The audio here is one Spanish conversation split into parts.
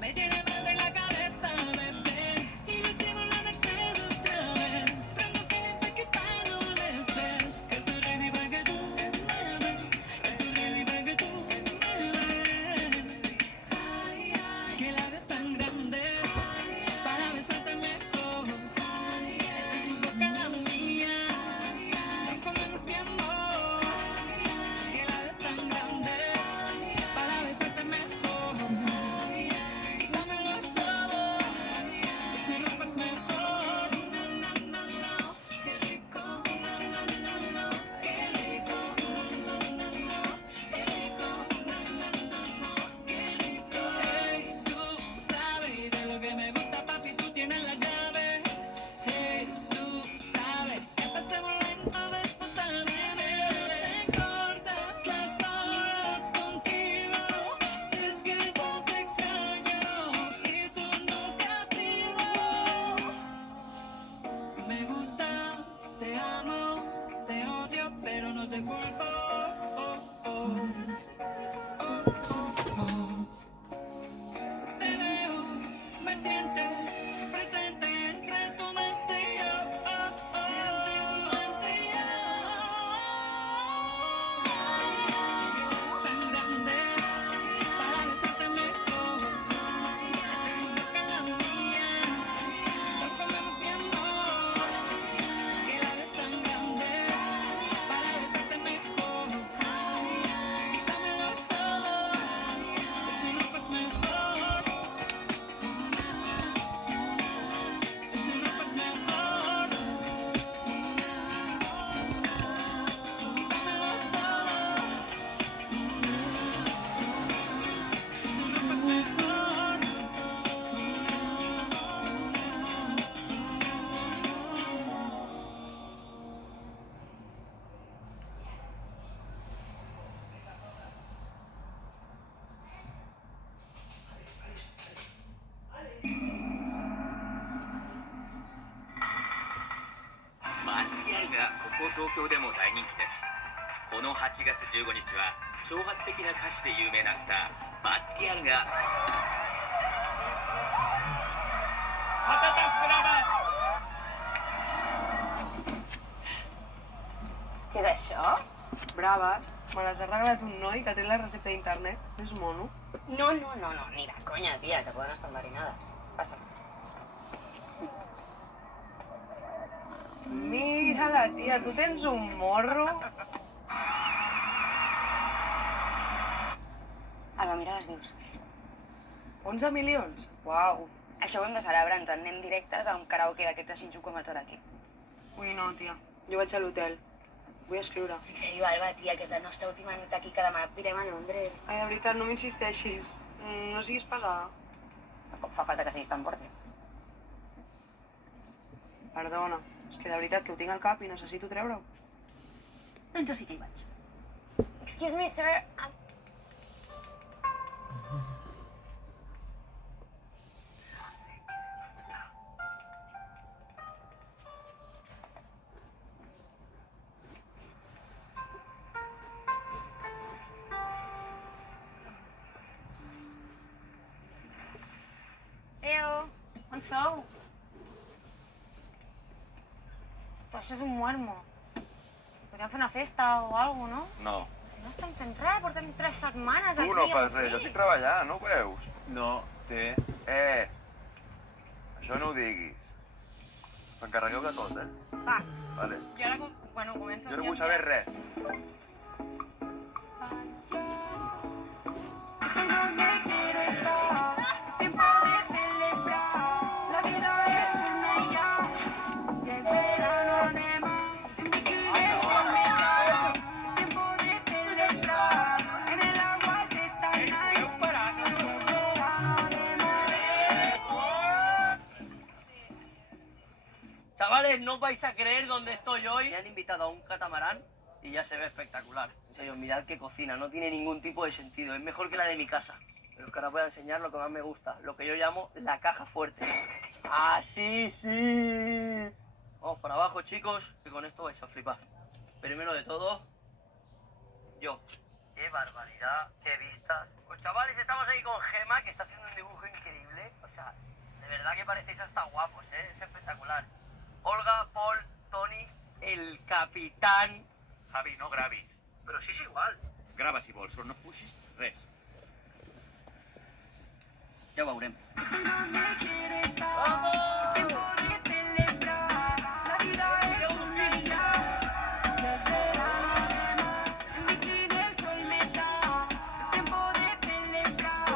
Me tiene mal de la cabeza, bebé. Y decimos la merced otra vez. Prendo siempre que no les ves. Que estoy ready para que tú me des. Estoy ready para que tú me des. Ay, ay, que labios tan grandes. Para besarte mejor. Entre tu boca la mía. Nos comemos mi amor. Que labios tan grandes. Para besarte mejor. Dámelo todo, si rompes mejor. No, no, no, no, qué rico. No, no, no, no, qué rico. No, no, no, no, qué rico. No, no, no, no, qué rico. Hey, tú sabes de lo que me gusta, papi, tú tienes la llave. Hey, tú sabes, empecemos lento, después al breve. Cortas las horas contigo, si es que yo te extraño y tú nunca has ido. Me gustas, te amo, te odio, pero no te culpo. Oh, oh, oh, oh, oh. Te veo, me sientes presente entre tu mente y yo. Oh, oh, entre tu mente y yo. Tan grandes para besarte mejor. Entre tu boca la mía. Nos comemos mi amor. Que labios tan grandes para besarte mejor. Dámelo todo, si rompes mejor. Si rompes mejor. Dámelo todo, si rompes mejor.マッティアルがここ東京でも大人気です。この8月15日は挑発的な歌詞で有名なスターマッティアルが ¡Patatas bravas! Què és això? Braves, me les ha regalat un noi que té la recepta d'internet. És mono. No, no, no, no, ni de conya, tia, que poden estar enverinades. Passa'm. Mira la tia, tu tens un morro. Alba, mira les vius. 11 milions? Uau. Això ho hem de celebrar, ens en anem directes a un karaoke d'aquests de Shinjuku Mataraki. Ui, no, tia. Jo vaig a l'hotel. Vull escriure. En sèrio, Alba, tia, que és la nostra última nit aquí, que demà direm a Londres. Ai, de veritat, no m'insisteixis. No siguis pesada. Tampoc fa falta que siguis tan porte. Perdona, és que de veritat que ho tinc al cap i necessito treure-ho. Doncs jo sí que hi vaig. Excuse me, sir. On sou? Però això és un muermo. Podríem fer una festa o alguna cosa, no? No. Si no estem fent res, portem 3 setmanes aquí. Tu no fas res, jo estic treballant, no ho veus? No, té. Això no ho diguis. S'encarregueu de tot, Va, Vale. i ara, bueno, comença... Jo no vull saber res. Estoy donde quiero estar, es tiempo de celebrar. La vida es una ya, y es verano de mar. En bikini con mi cara, es tiempo de celebrar. En el agua se está nice, es verano de mar. Chavales, no os vais a creer dónde estoy hoy. Me han invitado a un catamarán y ya se ve espectacular. En serio, mirad qué cocina, no tiene ningún tipo de sentido. Es mejor que la de mi casa. Pero es que ahora voy a enseñar lo que más me gusta, lo que yo llamo la caja fuerte. ¡Ah, sí, sí! Vamos para abajo, chicos, que con esto vais a flipar. Primero de todo, yo. ¡Qué barbaridad! ¡Qué vistas! Pues chavales, estamos ahí con Gema, que está haciendo un dibujo increíble. verdad que parecéis hasta guapos, ¿eh? Es espectacular. Olga, Paul, Tony, el capitán. Javi, no gravis. Però sí és igual. Grava si vols, però no puixis res. Ja ho veurem. Estoy donde quiero estar. Tiempo de celebrar. La vida es una y ya. Ya es verano de mar. En bikini el sol me da. Es tiempo de celebrar.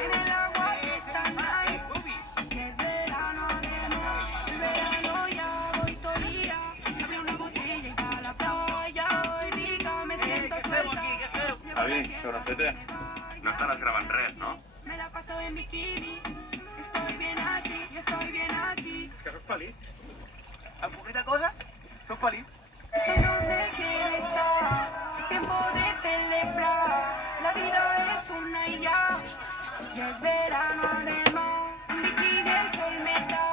En el agua se está nice. Ya es verano de mar. El verano ya voy todo el día. Abre una botella y va a la playa. Hoy rica me siento suelta. Javi, conocete. No estaràs gravant res, no? Me la paso en bikini. Estoy bien así, estoy bien aquí. És que sos feliç. Amb poqueta cosa, sóc feliç. Estoy donde quiero estar. Es tiempo de celebrar. La vida es una y ya. Ya es verano de mar. En bikini el sol me da.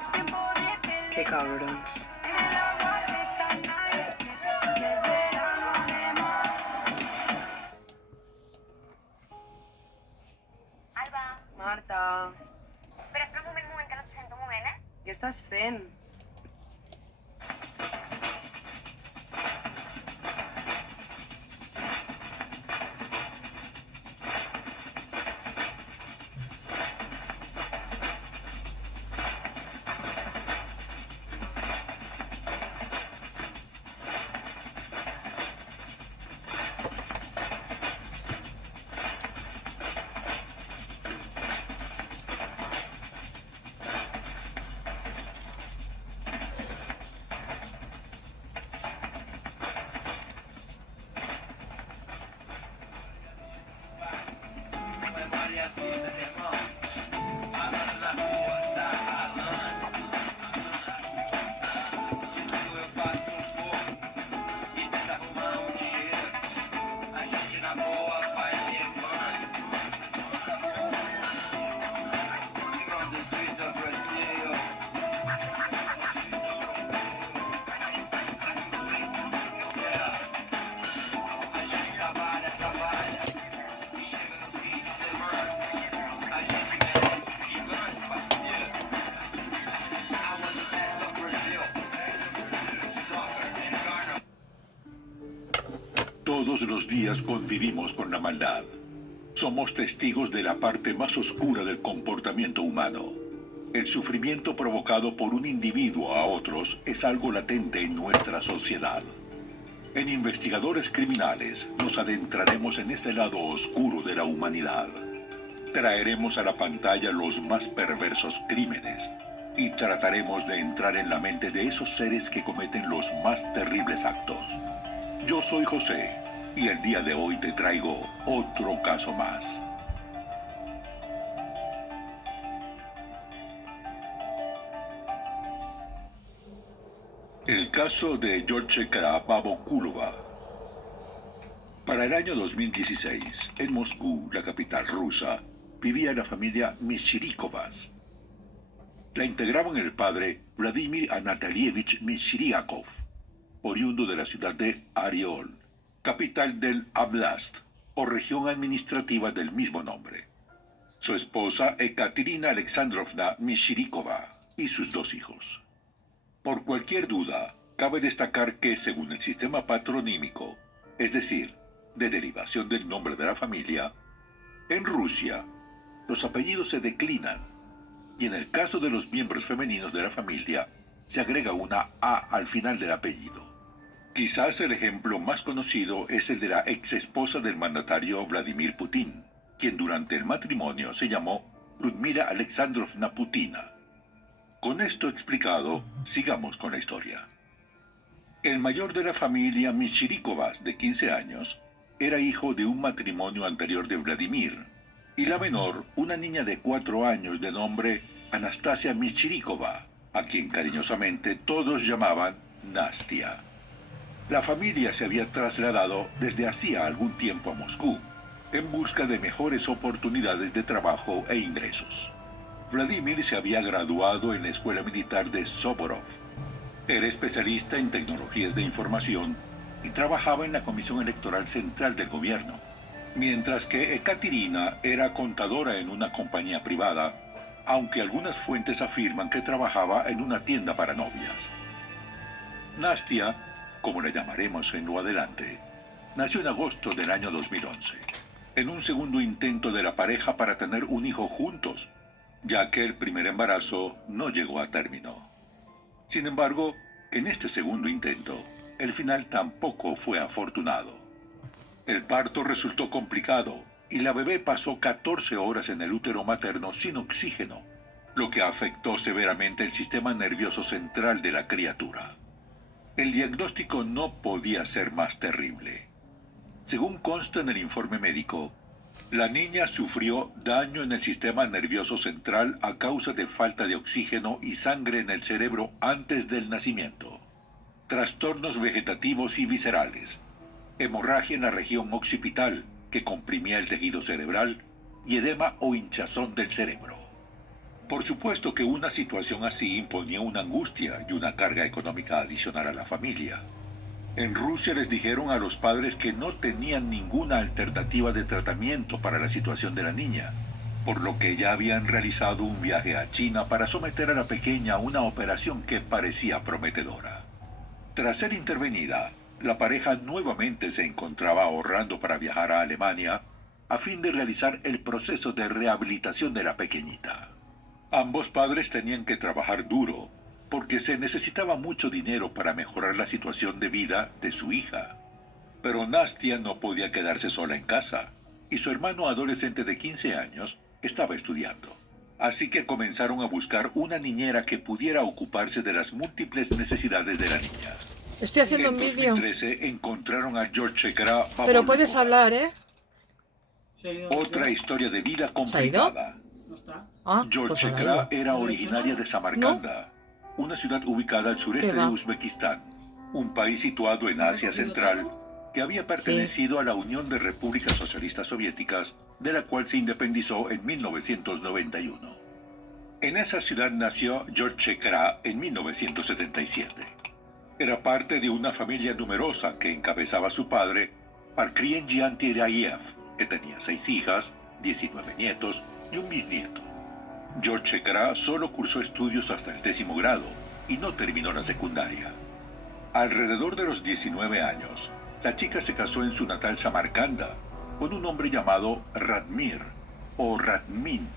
Es tiempo de celebrar. Qué cabrones. En el agua se está nice. Ya es verano de mar. Alba, Marta, espera un moment, que no et sento un moment, eh? què estàs fent? Todos los días convivimos con la maldad. Somos testigos de la parte más oscura del comportamiento humano. El sufrimiento provocado por un individuo a otros es algo latente en nuestra sociedad. En Investigadores Criminales nos adentraremos en ese lado oscuro de la humanidad. Traeremos a la pantalla los más perversos crímenes y trataremos de entrar en la mente de esos seres que cometen los más terribles actos. Yo soy José y el día de hoy te traigo otro caso más. El caso de George Karababo-Kulova. Para el año 2016, en Moscú, la capital rusa, vivía la familia Mishirikovas. La integraban el padre Vladimir Anatolievich Mishiriakov, oriundo de la ciudad de Ariol, capital del Oblast, o región administrativa del mismo nombre. Su esposa Ekaterina Alexandrovna Mishirikova y sus dos hijos. Por cualquier duda, cabe destacar que según el sistema patronímico, es decir, de derivación del nombre de la familia, en Rusia, los apellidos se declinan y en el caso de los miembros femeninos de la familia, se agrega una A al final del apellido. Quizás el ejemplo más conocido es el de la ex esposa del mandatario Vladimir Putin, quien durante el matrimonio se llamó Ludmila Alexandrovna Putina. Con esto explicado, sigamos con la historia. El mayor de la familia Mishirikovas, de 15 años, era hijo de un matrimonio anterior de Vladimir, y la menor, una niña de 4 años de nombre Anastasia Mishirikova, a quien cariñosamente todos llamaban Nastia. La familia se había trasladado desde hacía algún tiempo a Moscú, en busca de mejores oportunidades de trabajo e ingresos. Vladimir se había graduado en la Escuela Militar de Soborov. Era especialista en tecnologías de información y trabajaba en la Comisión Electoral Central del gobierno, mientras que Ekaterina era contadora en una compañía privada aunque algunas fuentes afirman que trabajaba en una tienda para novias. Nastia, como la llamaremos en lo adelante, nació en agosto del año 2011, en un segundo intento de la pareja para tener un hijo juntos, ya que el primer embarazo no llegó a término. Sin embargo, en este segundo intento, el final tampoco fue afortunado. El parto resultó complicado y la bebé pasó 14 horas en el útero materno sin oxígeno, lo que afectó severamente el sistema nervioso central de la criatura. El diagnóstico no podía ser más terrible. Según consta en el informe médico, la niña sufrió daño en el sistema nervioso central a causa de falta de oxígeno y sangre en el cerebro antes del nacimiento, trastornos vegetativos y viscerales, hemorragia en la región occipital que comprimía el tejido cerebral y edema o hinchazón del cerebro. Por supuesto que una situación así imponía una angustia y una carga económica adicional a la familia. En Rusia les dijeron a los padres que no tenían ninguna alternativa de tratamiento para la situación de la niña, por lo que ya habían realizado un viaje a China para someter a la pequeña a una operación que parecía prometedora. Tras ser intervenida, la pareja nuevamente se encontraba ahorrando para viajar a Alemania a fin de realizar el proceso de rehabilitación de la pequeñita. Ambos padres tenían que trabajar duro, porque se necesitaba mucho dinero para mejorar la situación de vida de su hija. Pero Nastia no podía quedarse sola en casa, y su hermano adolescente de 15 años estaba estudiando. Así que comenzaron a buscar una niñera que pudiera ocuparse de las múltiples necesidades de la niña. Estoy haciendo En un vídeo. 2013 encontraron a George Kara Pero puedes hablar, ¿eh? Otra historia de vida ¿Se ha ido? complicada. Ah, pues George ahora Kara iba. era originaria de Samarcanda, una ciudad ubicada al sureste ¿Qué de va? Uzbekistán, un país situado en Asia Central que había pertenecido a la Unión de Repúblicas Socialistas Soviéticas, de la cual se independizó en 1991. En esa ciudad nació George Kara en 1977. Era parte de una familia numerosa que encabezaba su padre, Parkrien Giantirayev, que tenía 6 hijas, 19 nietos y un bisnieto. George Kara solo cursó estudios hasta el 10º grado y no terminó la secundaria. Alrededor de los 19 años, la chica se casó en su natal Samarcanda con un hombre llamado Radmir, o Radmin,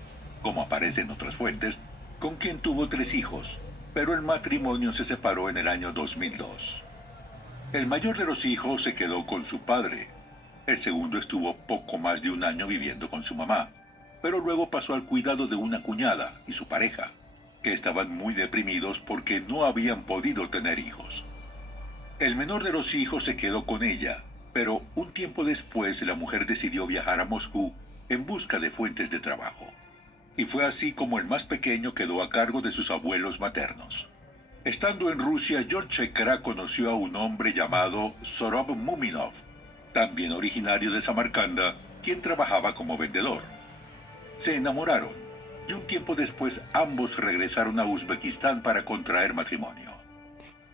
como aparece en otras fuentes, con quien tuvo 3 hijos, pero el matrimonio se separó en el año 2002. El mayor de los hijos se quedó con su padre. El segundo estuvo poco más de un año viviendo con su mamá, pero luego pasó al cuidado de una cuñada y su pareja, que estaban muy deprimidos porque no habían podido tener hijos. El menor de los hijos se quedó con ella, pero un tiempo después la mujer decidió viajar a Moscú en busca de fuentes de trabajo. Y fue así como el más pequeño quedó a cargo de sus abuelos maternos. Estando en Rusia, George Kara conoció a un hombre llamado Sorob Muminov, también originario de Samarcanda, quien trabajaba como vendedor. Se enamoraron, y un tiempo después ambos regresaron a Uzbekistán para contraer matrimonio.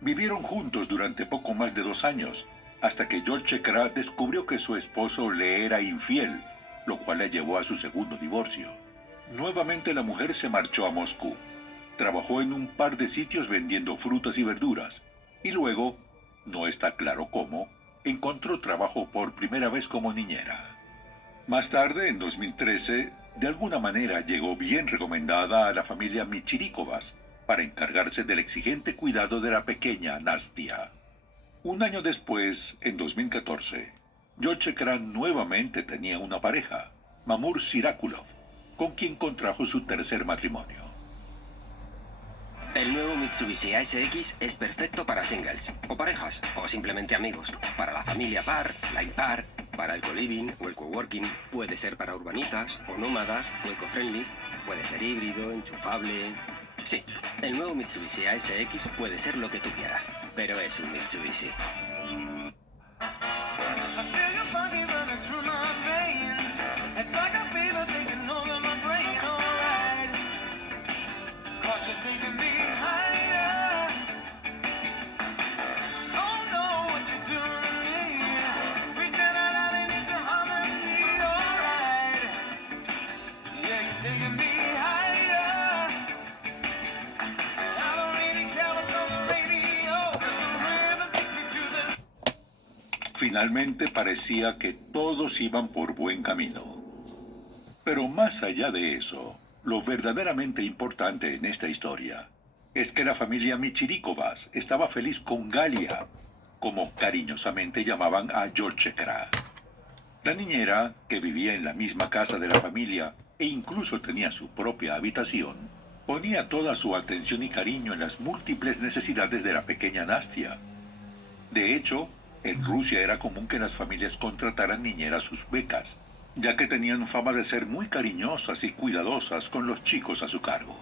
Vivieron juntos durante poco más de 2 años, hasta que George Kara descubrió que su esposo le era infiel, lo cual le llevó a su segundo divorcio. Nuevamente la mujer se marchó a Moscú. Trabajó en un par de sitios vendiendo frutas y verduras, y luego, no está claro cómo, encontró trabajo por primera vez como niñera. Más tarde, en 2013, de alguna manera llegó bien recomendada a la familia Michirikovas para encargarse del exigente cuidado de la pequeña Nastia. Un año después, en 2014, George Kara nuevamente tenía una pareja, Mamur Sirakulov, con quien contrajo su tercer matrimonio. El nuevo Mitsubishi ASX es perfecto para singles, o parejas, o simplemente amigos. Para la familia par, la impar, para el co-living o el coworking. Puede ser para urbanitas o nómadas o eco-friendly. Puede ser híbrido, enchufable. Sí, el nuevo Mitsubishi ASX puede ser lo que tú quieras, pero es un Mitsubishi. Taking me higher. Finalmente parecía que todos iban por buen camino. Pero más allá de eso, lo verdaderamente importante en esta historia es que la familia Michirikovas estaba feliz con Galia, como cariñosamente llamaban a Georgekra. La niñera, que vivía en la misma casa de la familia e incluso tenía su propia habitación, ponía toda su atención y cariño en las múltiples necesidades de la pequeña Nastia. De hecho, en Rusia era común que las familias contrataran niñeras sus becas, ya que tenían fama de ser muy cariñosas y cuidadosas con los chicos a su cargo.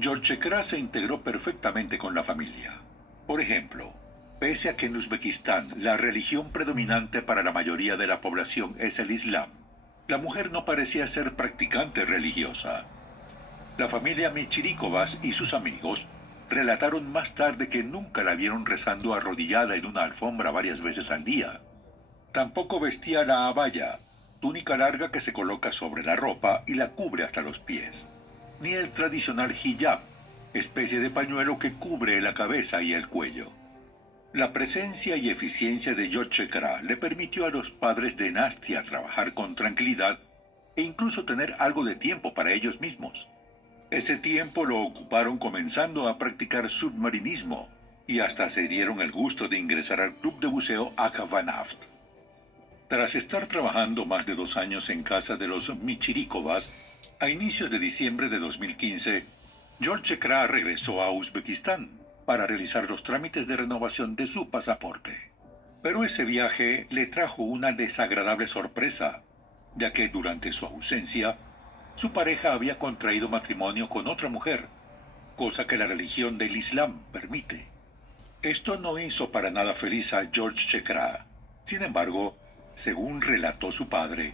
Georgekra se integró perfectamente con la familia. Por ejemplo, pese a que en Uzbekistán la religión predominante para la mayoría de la población es el Islam, la mujer no parecía ser practicante religiosa. La familia Michirikovas y sus amigos relataron más tarde que nunca la vieron rezando arrodillada en una alfombra varias veces al día. Tampoco vestía la abaya, túnica larga que se coloca sobre la ropa y la cubre hasta los pies, ni el tradicional hijab, especie de pañuelo que cubre la cabeza y el cuello. La presencia y eficiencia de Georgekra le permitió a los padres de Nastia trabajar con tranquilidad e incluso tener algo de tiempo para ellos mismos. Ese tiempo lo ocuparon comenzando a practicar submarinismo y hasta se dieron el gusto de ingresar al club de buceo Akhvanaft. Tras estar trabajando más de 2 años en casa de los Michirikovas, a inicios de diciembre de 2015, Georgekra regresó a Uzbekistán para realizar los trámites de renovación de su pasaporte. Pero ese viaje le trajo una desagradable sorpresa, ya que durante su ausencia, su pareja había contraído matrimonio con otra mujer, cosa que la religión del Islam permite. Esto no hizo para nada feliz a Georgekra. Sin embargo, según relató su padre,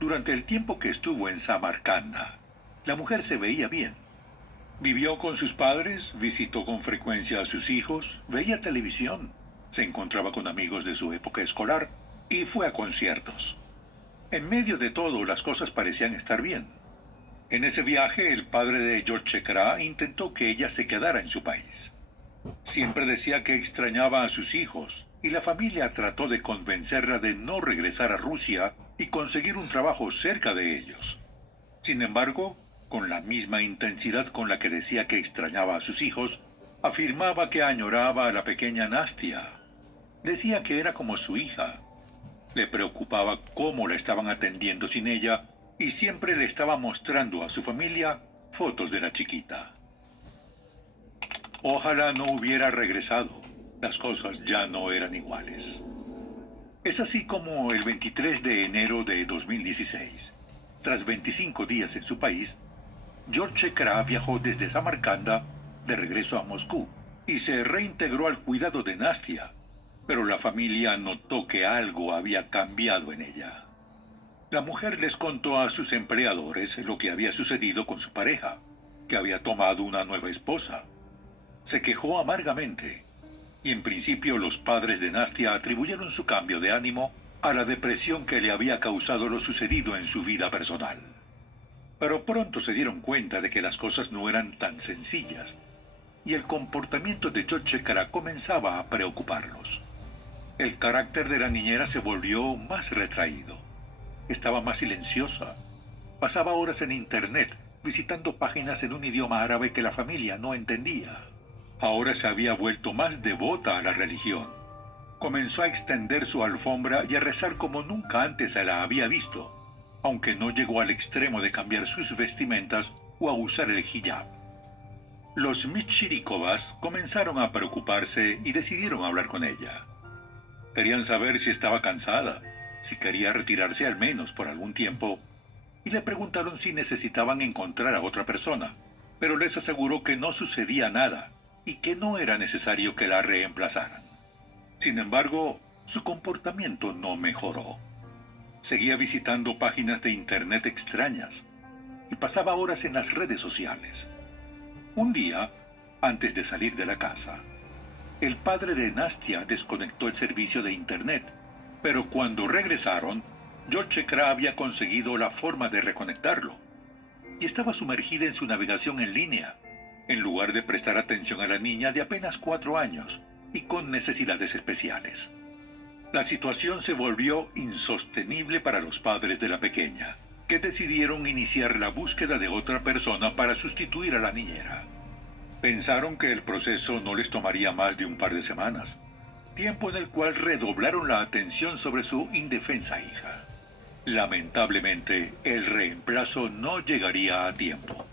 durante el tiempo que estuvo en Samarcanda, la mujer se veía bien. Vivió con sus padres, visitó con frecuencia a sus hijos, veía televisión, se encontraba con amigos de su época escolar y fue a conciertos. En medio de todo, las cosas parecían estar bien. En ese viaje, el padre de Georgekra intentó que ella se quedara en su país. Siempre decía que extrañaba a sus hijos, y la familia trató de convencerla de no regresar a Rusia y conseguir un trabajo cerca de ellos. Sin embargo, con la misma intensidad con la que decía que extrañaba a sus hijos, afirmaba que añoraba a la pequeña Nastia. Decía que era como su hija. Le preocupaba cómo la estaban atendiendo sin ella y siempre le estaba mostrando a su familia fotos de la chiquita. Ojalá no hubiera regresado. Las cosas ya no eran iguales. Es así como el 23 de enero de 2016, tras 25 días en su país, Georgekra viajó desde Samarcanda de regreso a Moscú y se reintegró al cuidado de Nastia, pero la familia notó que algo había cambiado en ella. La mujer les contó a sus empleadores lo que había sucedido con su pareja, que había tomado una nueva esposa. Se quejó amargamente, y en principio los padres de Nastia atribuyeron su cambio de ánimo a la depresión que le había causado lo sucedido en su vida personal. Pero pronto se dieron cuenta de que las cosas no eran tan sencillas, y el comportamiento de Georgekra comenzaba a preocuparlos. El carácter de la niñera se volvió más retraído. Estaba más silenciosa. Pasaba horas en internet, visitando páginas en un idioma árabe que la familia no entendía. Ahora se había vuelto más devota a la religión. Comenzó a extender su alfombra y a rezar como nunca antes se la había visto, aunque no llegó al extremo de cambiar sus vestimentas o a usar el hijab. Los Michirikovas comenzaron a preocuparse y decidieron hablar con ella. Querían saber si estaba cansada, si quería retirarse al menos por algún tiempo, y le preguntaron si necesitaban encontrar a otra persona, pero les aseguró que no sucedía nada y que no era necesario que la reemplazaran. Sin embargo, su comportamiento no mejoró. Seguía visitando páginas de internet extrañas y pasaba horas en las redes sociales. Un día, antes de salir de la casa, el padre de Nastia desconectó el servicio de internet, pero cuando regresaron, Georgekra había conseguido la forma de reconectarlo y estaba sumergida en su navegación en línea, en lugar de prestar atención a la niña de apenas 4 años y con necesidades especiales. La situación se volvió insostenible para los padres de la pequeña, que decidieron iniciar la búsqueda de otra persona para sustituir a la niñera. Pensaron que el proceso no les tomaría más de un par de semanas, tiempo en el cual redoblaron la atención sobre su indefensa hija. Lamentablemente, el reemplazo no llegaría a tiempo.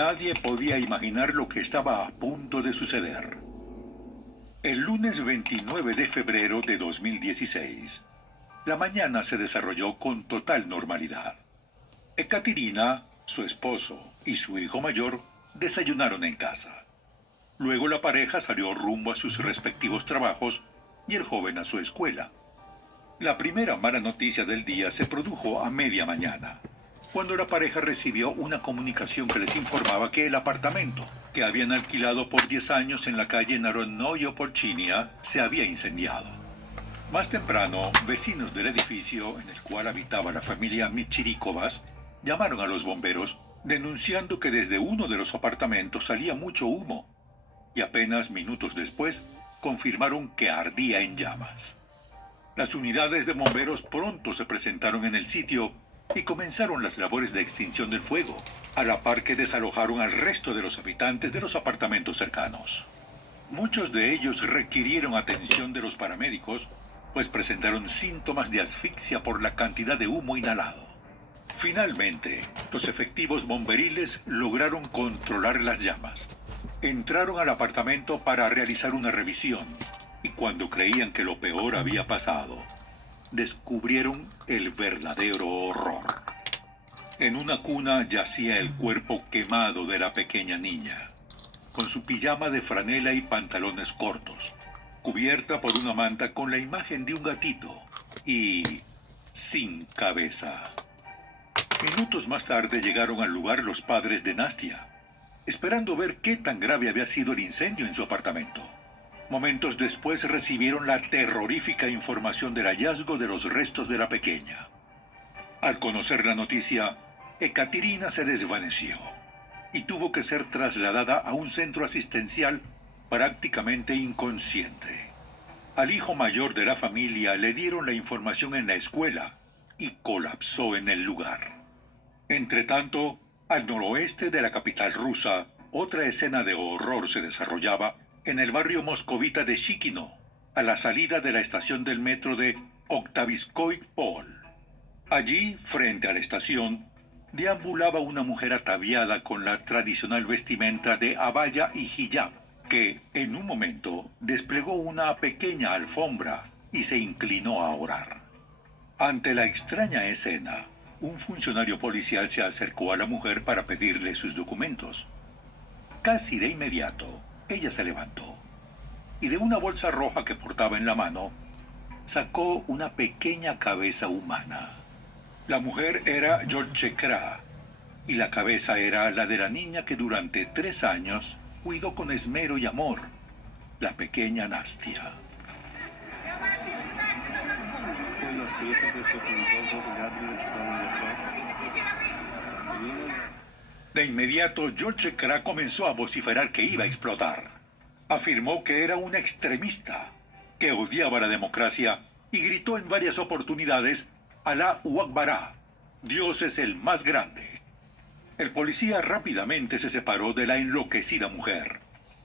Nadie podía imaginar lo que estaba a punto de suceder. El lunes 29 de febrero de 2016, la mañana se desarrolló con total normalidad. Ekaterina, su esposo y su hijo mayor desayunaron en casa. Luego la pareja salió rumbo a sus respectivos trabajos y el joven a su escuela. La primera mala noticia del día se produjo a media mañana, cuando la pareja recibió una comunicación que les informaba que el apartamento que habían alquilado por 10 años en la calle Narodnoyo Polchinia se había incendiado. Más temprano, vecinos del edificio en el cual habitaba la familia Michirikovas llamaron a los bomberos denunciando que desde uno de los apartamentos salía mucho humo y apenas minutos después confirmaron que ardía en llamas. Las unidades de bomberos pronto se presentaron en el sitio y comenzaron las labores de extinción del fuego, a la par que desalojaron al resto de los habitantes de los apartamentos cercanos. Muchos de ellos requirieron atención de los paramédicos, pues presentaron síntomas de asfixia por la cantidad de humo inhalado. Finalmente, los efectivos bomberiles lograron controlar las llamas. Entraron al apartamento para realizar una revisión, y cuando creían que lo peor había pasado, descubrieron el verdadero horror. En una cuna yacía el cuerpo quemado de la pequeña niña, con su pijama de franela y pantalones cortos, cubierta por una manta con la imagen de un gatito y sin cabeza. Minutos más tarde llegaron al lugar los padres de Nastia, esperando ver qué tan grave había sido el incendio en su apartamento. Momentos después recibieron la terrorífica información del hallazgo de los restos de la pequeña. Al conocer la noticia, Ekaterina se desvaneció y tuvo que ser trasladada a un centro asistencial prácticamente inconsciente. Al hijo mayor de la familia le dieron la información en la escuela y colapsó en el lugar. Entretanto, al noroeste de la capital rusa, otra escena de horror se desarrollaba en el barrio moscovita de Shikino, a la salida de la estación del metro de Oktaviskoy Pol. Allí, frente a la estación, deambulaba una mujer ataviada con la tradicional vestimenta de abaya y hijab, que, en un momento, desplegó una pequeña alfombra y se inclinó a orar. Ante la extraña escena, un funcionario policial se acercó a la mujer para pedirle sus documentos. Casi de inmediato, ella se levantó y de una bolsa roja que portaba en la mano, sacó una pequeña cabeza humana. La mujer era George Kra y la cabeza era la de la niña que durante 3 años cuidó con esmero y amor, la pequeña Nastia. De inmediato, George Kra comenzó a vociferar que iba a explotar. Afirmó que era un extremista, que odiaba la democracia y gritó en varias oportunidades: Alá Akbar, Dios es el más grande. El policía rápidamente se separó de la enloquecida mujer.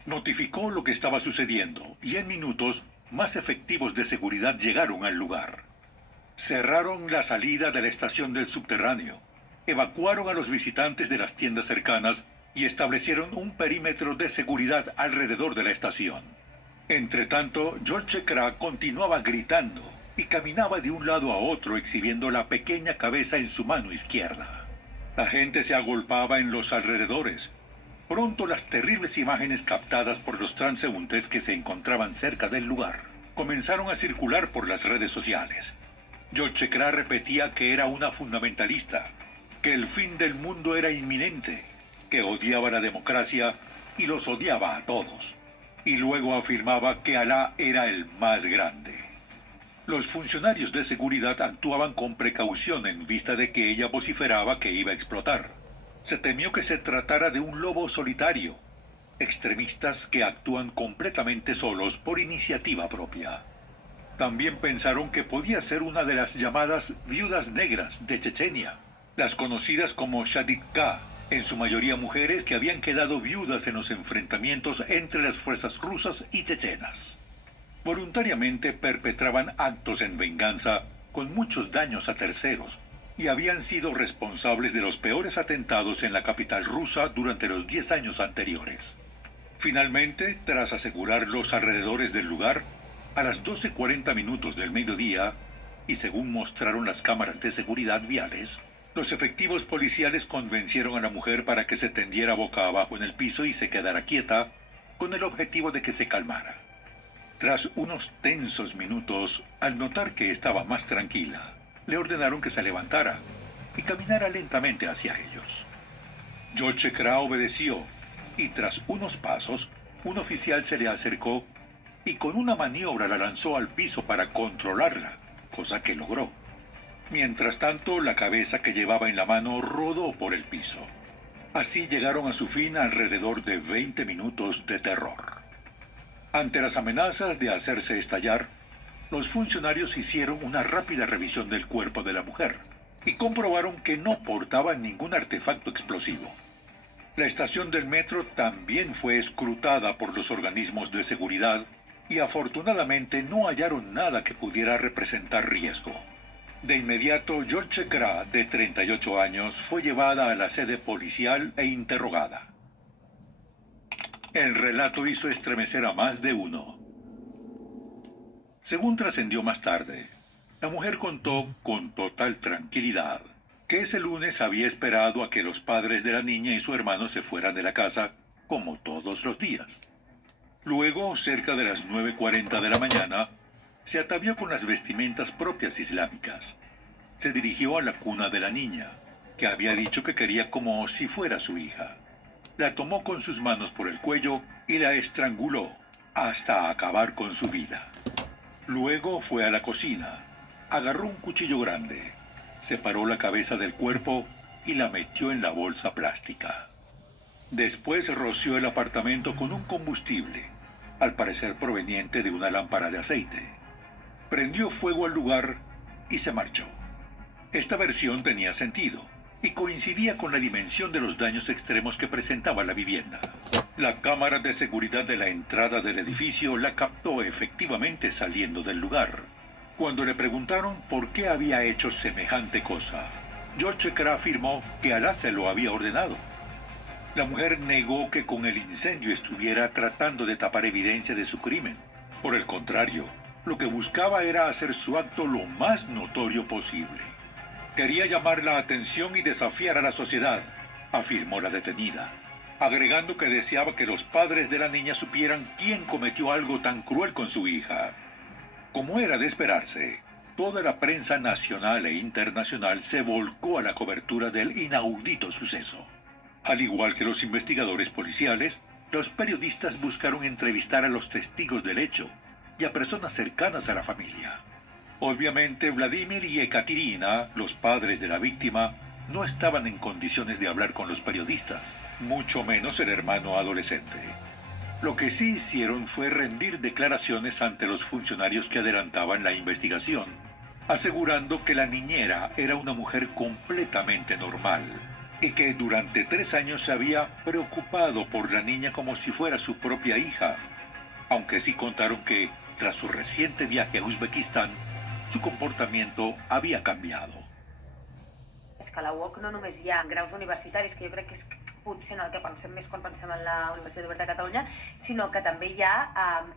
Notificó lo que estaba sucediendo y en minutos más efectivos de seguridad llegaron al lugar. Cerraron la salida de la estación del subterráneo, evacuaron a los visitantes de las tiendas cercanas y establecieron un perímetro de seguridad alrededor de la estación. Entretanto, George Kra continuaba gritando y caminaba de un lado a otro exhibiendo la pequeña cabeza en su mano izquierda. La gente se agolpaba en los alrededores. Pronto las terribles imágenes captadas por los transeúntes que se encontraban cerca del lugar comenzaron a circular por las redes sociales. George Kra repetía que era una fundamentalista, que el fin del mundo era inminente, que odiaba la democracia y los odiaba a todos. Y luego afirmaba que Alá era el más grande. Los funcionarios de seguridad actuaban con precaución en vista de que ella vociferaba que iba a explotar. Se temió que se tratara de un lobo solitario, extremistas que actúan completamente solos por iniciativa propia. También pensaron que podía ser una de las llamadas viudas negras de Chechenia, las conocidas como Shadidka, en su mayoría mujeres que habían quedado viudas en los enfrentamientos entre las fuerzas rusas y chechenas. Voluntariamente perpetraban actos en venganza con muchos daños a terceros y habían sido responsables de los peores atentados en la capital rusa durante los 10 años anteriores. Finalmente, tras asegurar los alrededores del lugar, a las 12:40 del mediodía, y según mostraron las cámaras de seguridad viales, los efectivos policiales convencieron a la mujer para que se tendiera boca abajo en el piso y se quedara quieta, con el objetivo de que se calmara. Tras unos tensos minutos, al notar que estaba más tranquila, le ordenaron que se levantara y caminara lentamente hacia ellos. George Kra obedeció y tras unos pasos, un oficial se le acercó y con una maniobra la lanzó al piso para controlarla, cosa que logró. Mientras tanto, la cabeza que llevaba en la mano rodó por el piso. Así llegaron a su fin alrededor de 20 minutos de terror. Ante las amenazas de hacerse estallar, los funcionarios hicieron una rápida revisión del cuerpo de la mujer y comprobaron que no portaba ningún artefacto explosivo. La estación del metro también fue escrutada por los organismos de seguridad y afortunadamente no hallaron nada que pudiera representar riesgo. De inmediato, George Kra, de 38 años, fue llevada a la sede policial e interrogada. El relato hizo estremecer a más de uno. Según trascendió más tarde, la mujer contó con total tranquilidad que ese lunes había esperado a que los padres de la niña y su hermano se fueran de la casa, como todos los días. Luego, cerca de las 9:40 de la mañana, se atavió con las vestimentas propias islámicas. Se dirigió a la cuna de la niña, que había dicho que quería como si fuera su hija. La tomó con sus manos por el cuello y la estranguló hasta acabar con su vida. Luego fue a la cocina, agarró un cuchillo grande, separó la cabeza del cuerpo y la metió en la bolsa plástica. Después roció el apartamento con un combustible, al parecer proveniente de una lámpara de aceite. Prendió fuego al lugar y se marchó. Esta versión tenía sentido y coincidía con la dimensión de los daños extremos que presentaba la vivienda. La cámara de seguridad de la entrada del edificio la captó efectivamente saliendo del lugar. Cuando le preguntaron por qué había hecho semejante cosa, George Kra afirmó que Alá se lo había ordenado. La mujer negó que con el incendio estuviera tratando de tapar evidencia de su crimen. Por el contrario, lo que buscaba era hacer su acto lo más notorio posible. Quería llamar la atención y desafiar a la sociedad, afirmó la detenida, agregando que deseaba que los padres de la niña supieran quién cometió algo tan cruel con su hija. Como era de esperarse, Toda la prensa nacional e internacional se volcó a la cobertura del inaudito suceso. Al igual que los investigadores policiales, los periodistas buscaron entrevistar a los testigos del hecho y a personas cercanas a la familia. Obviamente, Vladimir y Ekaterina, los padres de la víctima, no estaban en condiciones de hablar con los periodistas, mucho menos el hermano adolescente. Lo que sí hicieron fue rendir declaraciones ante los funcionarios que adelantaban la investigación, asegurando que la niñera era una mujer completamente normal y que durante 3 años se había preocupado por la niña como si fuera su propia hija, aunque sí contaron que, tras su reciente viaje a Uzbekistán, su comportamiento había cambiado. És que a la UOC no només hi ha graus universitaris, que jo crec que és potser en el que pensem més quan pensem en la Universitat Oberta de Catalunya, sinó que també hi ha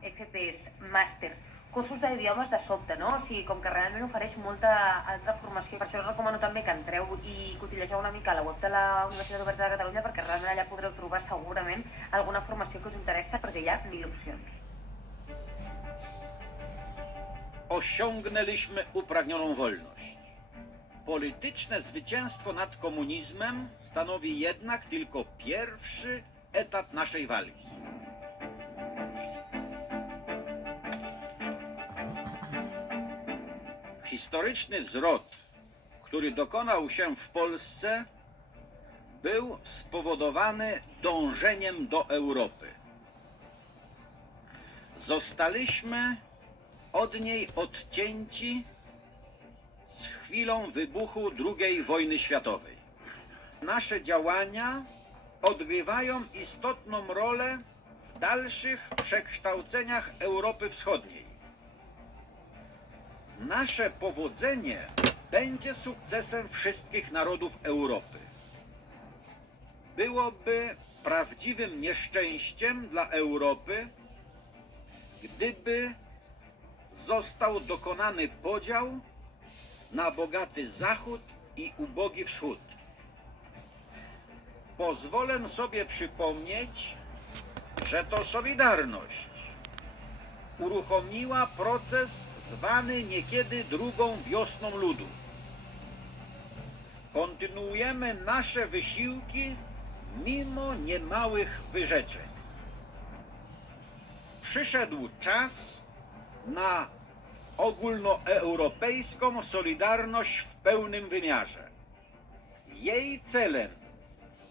FPs, màsters, cursos d'idiomes de sobte, no? O sigui, com que realment ofereix molta altra formació. Per això us recomano també que entreu i cotillegeu una mica a la web de la Universitat Oberta de Catalunya, perquè realment allà podreu trobar segurament alguna formació que us interessa, perquè hi ha 1000 opcions. Osiągnęliśmy upragnioną wolność. Polityczne zwycięstwo nad komunizmem stanowi jednak tylko pierwszy etap naszej walki. Historyczny zwrot, który dokonał się w Polsce, był spowodowany dążeniem do Europy. Zostaliśmy od niej odcięci z chwilą wybuchu II wojny światowej. Nasze działania odgrywają istotną rolę w dalszych przekształceniach Europy Wschodniej. Nasze powodzenie będzie sukcesem wszystkich narodów Europy. Byłoby prawdziwym nieszczęściem dla Europy, gdyby został dokonany podział na bogaty Zachód i ubogi Wschód. Pozwolę sobie przypomnieć, że to Solidarność uruchomiła proces zwany niekiedy drugą wiosną ludu. Kontynuujemy nasze wysiłki mimo niemałych wyrzeczeń. Przyszedł czas na ogólnoeuropejską solidarność w pełnym wymiarze. Jej celem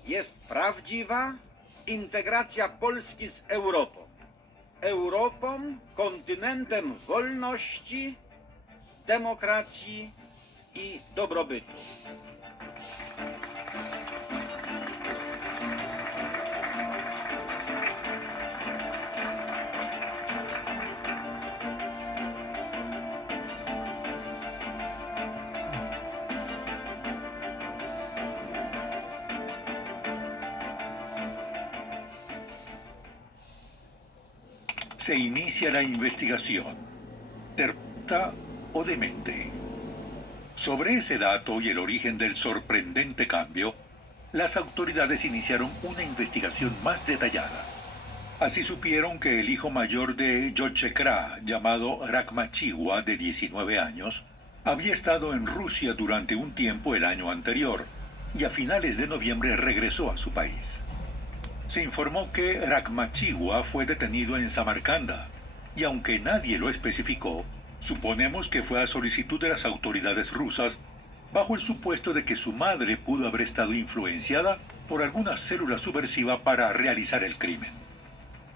jest prawdziwa integracja Polski z Europą. Europą, kontynentem wolności, demokracji i dobrobytu. Se inicia la investigación, ¿terta o demente? Sobre ese dato y el origen del sorprendente cambio, las autoridades iniciaron una investigación más detallada. Así supieron que el hijo mayor de Yolchekra, llamado Rakhmachiwa, de 19 años, había estado en Rusia durante un tiempo el año anterior y a finales de noviembre regresó a su país. Se informó que Rakhmachiwa fue detenido en Samarcanda, y aunque nadie lo especificó, suponemos que fue a solicitud de las autoridades rusas, bajo el supuesto de que su madre pudo haber estado influenciada por alguna célula subversiva para realizar el crimen.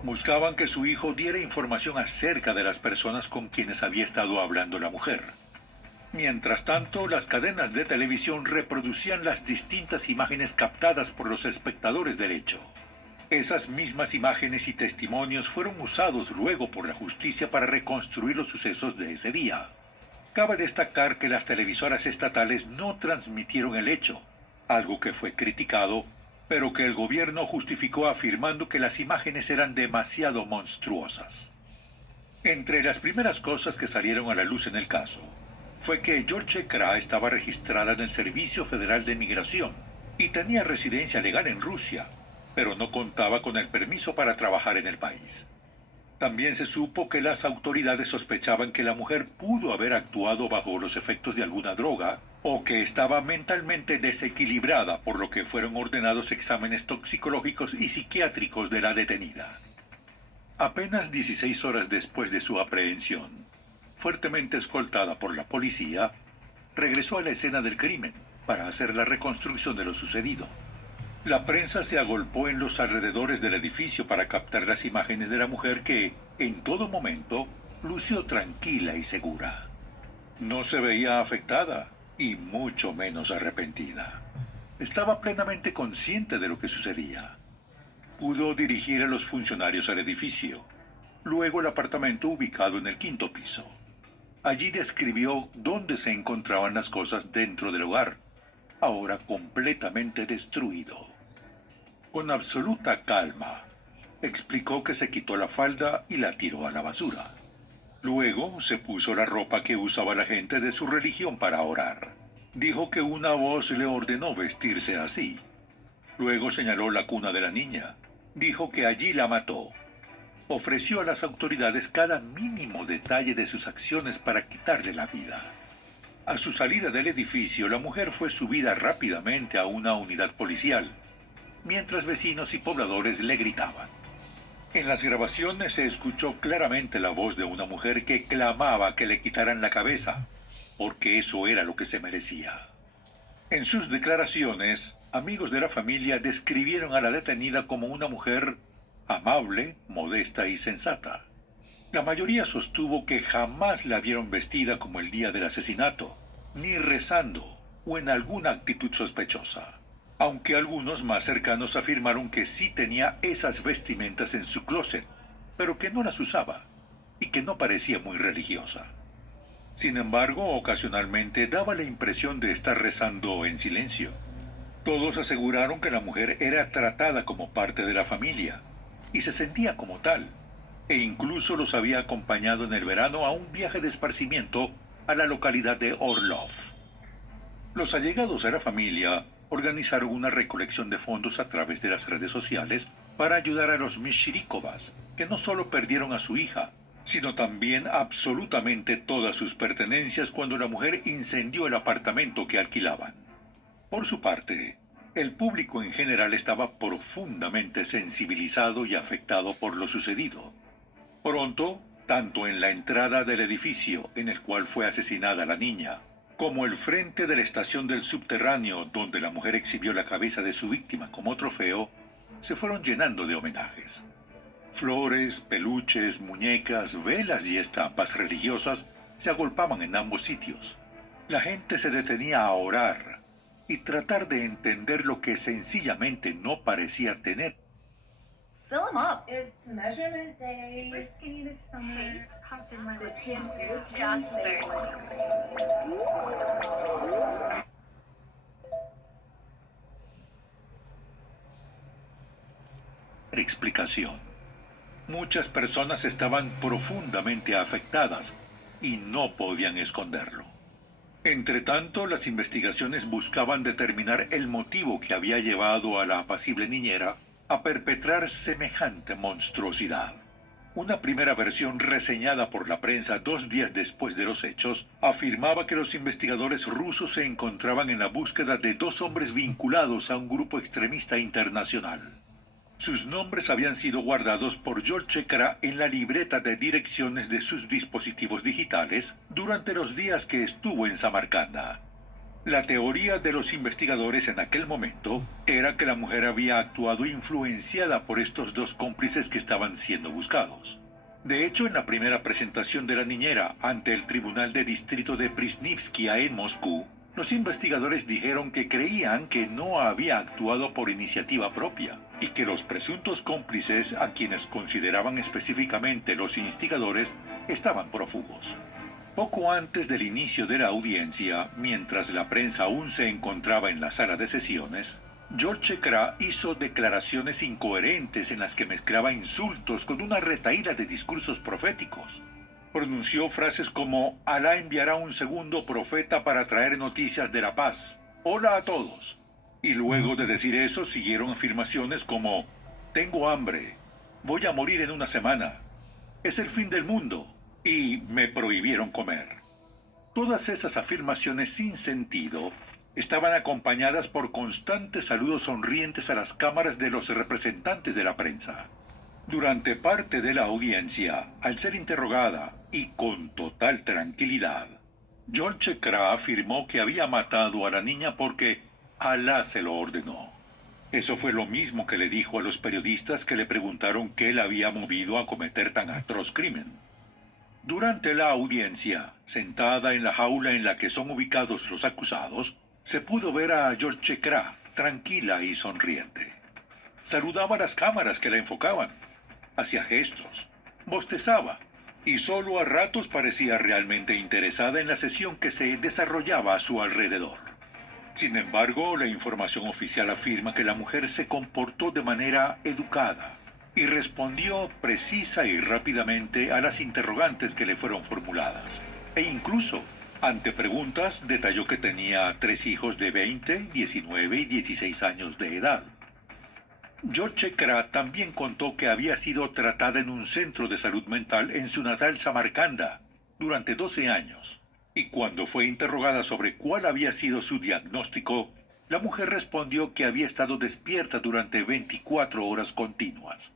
Buscaban que su hijo diera información acerca de las personas con quienes había estado hablando la mujer. Mientras tanto, las cadenas de televisión reproducían las distintas imágenes captadas por los espectadores del hecho. Esas mismas imágenes y testimonios fueron usados luego por la justicia para reconstruir los sucesos de ese día. Cabe destacar que las televisoras estatales no transmitieron el hecho, algo que fue criticado, pero que el gobierno justificó afirmando que las imágenes eran demasiado monstruosas. Entre las primeras cosas que salieron a la luz en el caso, fue que Yolchekra estaba registrada en el Servicio Federal de Migración y tenía residencia legal en Rusia, pero no contaba con el permiso para trabajar en el país. También se supo que las autoridades sospechaban que la mujer pudo haber actuado bajo los efectos de alguna droga o que estaba mentalmente desequilibrada, por lo que fueron ordenados exámenes toxicológicos y psiquiátricos de la detenida. Apenas 16 horas después de su aprehensión, fuertemente escoltada por la policía, regresó a la escena del crimen para hacer la reconstrucción de lo sucedido. La prensa se agolpó en los alrededores del edificio para captar las imágenes de la mujer que, en todo momento, lució tranquila y segura. No se veía afectada y mucho menos arrepentida. Estaba plenamente consciente de lo que sucedía. Pudo dirigir a los funcionarios al edificio, luego el apartamento ubicado en el 5º piso. Allí describió dónde se encontraban las cosas dentro del hogar, ahora completamente destruido. Con absoluta calma, explicó que se quitó la falda y la tiró a la basura. Luego se puso la ropa que usaba la gente de su religión para orar. Dijo que una voz le ordenó vestirse así. Luego señaló la cuna de la niña. Dijo que allí la mató. Ofreció a las autoridades cada mínimo detalle de sus acciones para quitarle la vida. A su salida del edificio, la mujer fue subida rápidamente a una unidad policial, mientras vecinos y pobladores le gritaban. En las grabaciones se escuchó claramente la voz de una mujer que clamaba que le quitaran la cabeza, porque eso era lo que se merecía. En sus declaraciones, amigos de la familia describieron a la detenida como una mujer amable, modesta y sensata. La mayoría sostuvo que jamás la vieron vestida como el día del asesinato, ni rezando o en alguna actitud sospechosa, aunque algunos más cercanos afirmaron que sí tenía esas vestimentas en su closet, pero que no las usaba y que no parecía muy religiosa. Sin embargo, ocasionalmente daba la impresión de estar rezando en silencio. Todos aseguraron que la mujer era tratada como parte de la familia y se sentía como tal, e incluso los había acompañado en el verano a un viaje de esparcimiento a la localidad de Orlov. Los allegados a la familia organizaron una recolección de fondos a través de las redes sociales para ayudar a los Mishirikovas, que no solo perdieron a su hija, sino también absolutamente todas sus pertenencias cuando la mujer incendió el apartamento que alquilaban. Por su parte, el público en general estaba profundamente sensibilizado y afectado por lo sucedido. Pronto, tanto en la entrada del edificio en el cual fue asesinada la niña, como el frente de la estación del subterráneo donde la mujer exhibió la cabeza de su víctima como trofeo, se fueron llenando de homenajes. Flores, peluches, muñecas, velas y estampas religiosas se agolpaban en ambos sitios. La gente se detenía a orar y tratar de entender lo que sencillamente no parecía tener. Fill them up. It's measurement day. Super skinny this summer. Has been my The gym is Jasper. Explicación. Muchas personas estaban profundamente afectadas y no podían esconderlo. Entretanto, las investigaciones buscaban determinar el motivo que había llevado a la apacible niñera a perpetrar semejante monstruosidad. Una primera versión reseñada por la prensa 2 días después de los hechos afirmaba que los investigadores rusos se encontraban en la búsqueda de 2 hombres vinculados a un grupo extremista internacional. Sus nombres habían sido guardados por Yolchekara en la libreta de direcciones de sus dispositivos digitales durante los días que estuvo en Samarcanda. La teoría de los investigadores en aquel momento era que la mujer había actuado influenciada por estos 2 cómplices que estaban siendo buscados. De hecho, en la primera presentación de la niñera ante el Tribunal de Distrito de Prisnivskia en Moscú, los investigadores dijeron que creían que no había actuado por iniciativa propia y que los presuntos cómplices, a quienes consideraban específicamente los instigadores, estaban prófugos. Poco antes del inicio de la audiencia, mientras la prensa aún se encontraba en la sala de sesiones, Yolchekara hizo declaraciones incoherentes en las que mezclaba insultos con una retahíla de discursos proféticos. Pronunció frases como «Alá enviará un segundo profeta para traer noticias de la paz. Hola a todos». Y luego de decir eso siguieron afirmaciones como «Tengo hambre. Voy a morir en una semana». es el fin del mundo y me prohibieron comer. Todas esas afirmaciones sin sentido estaban acompañadas por constantes saludos sonrientes a las cámaras de los representantes de la prensa. Durante parte de la audiencia, al ser interrogada y con total tranquilidad, George Kra afirmó que había matado a la niña porque Alá se lo ordenó. Eso fue lo mismo que le dijo a los periodistas que le preguntaron qué le había movido a cometer tan atroz crimen. Durante la audiencia, sentada en la jaula en la que son ubicados los acusados, se pudo ver a George Kra tranquila y sonriente. Saludaba a las cámaras que la enfocaban, hacía gestos, bostezaba y solo a ratos parecía realmente interesada en la sesión que se desarrollaba a su alrededor. Sin embargo, la información oficial afirma que la mujer se comportó de manera educada y respondió precisa y rápidamente a las interrogantes que le fueron formuladas. E incluso, ante preguntas, detalló que tenía 3 hijos de 20, 19 y 16 años de edad. George Kra también contó que había sido tratada en un centro de salud mental en su natal Samarcanda durante 12 años. Y cuando fue interrogada sobre cuál había sido su diagnóstico, la mujer respondió que había estado despierta durante 24 horas continuas.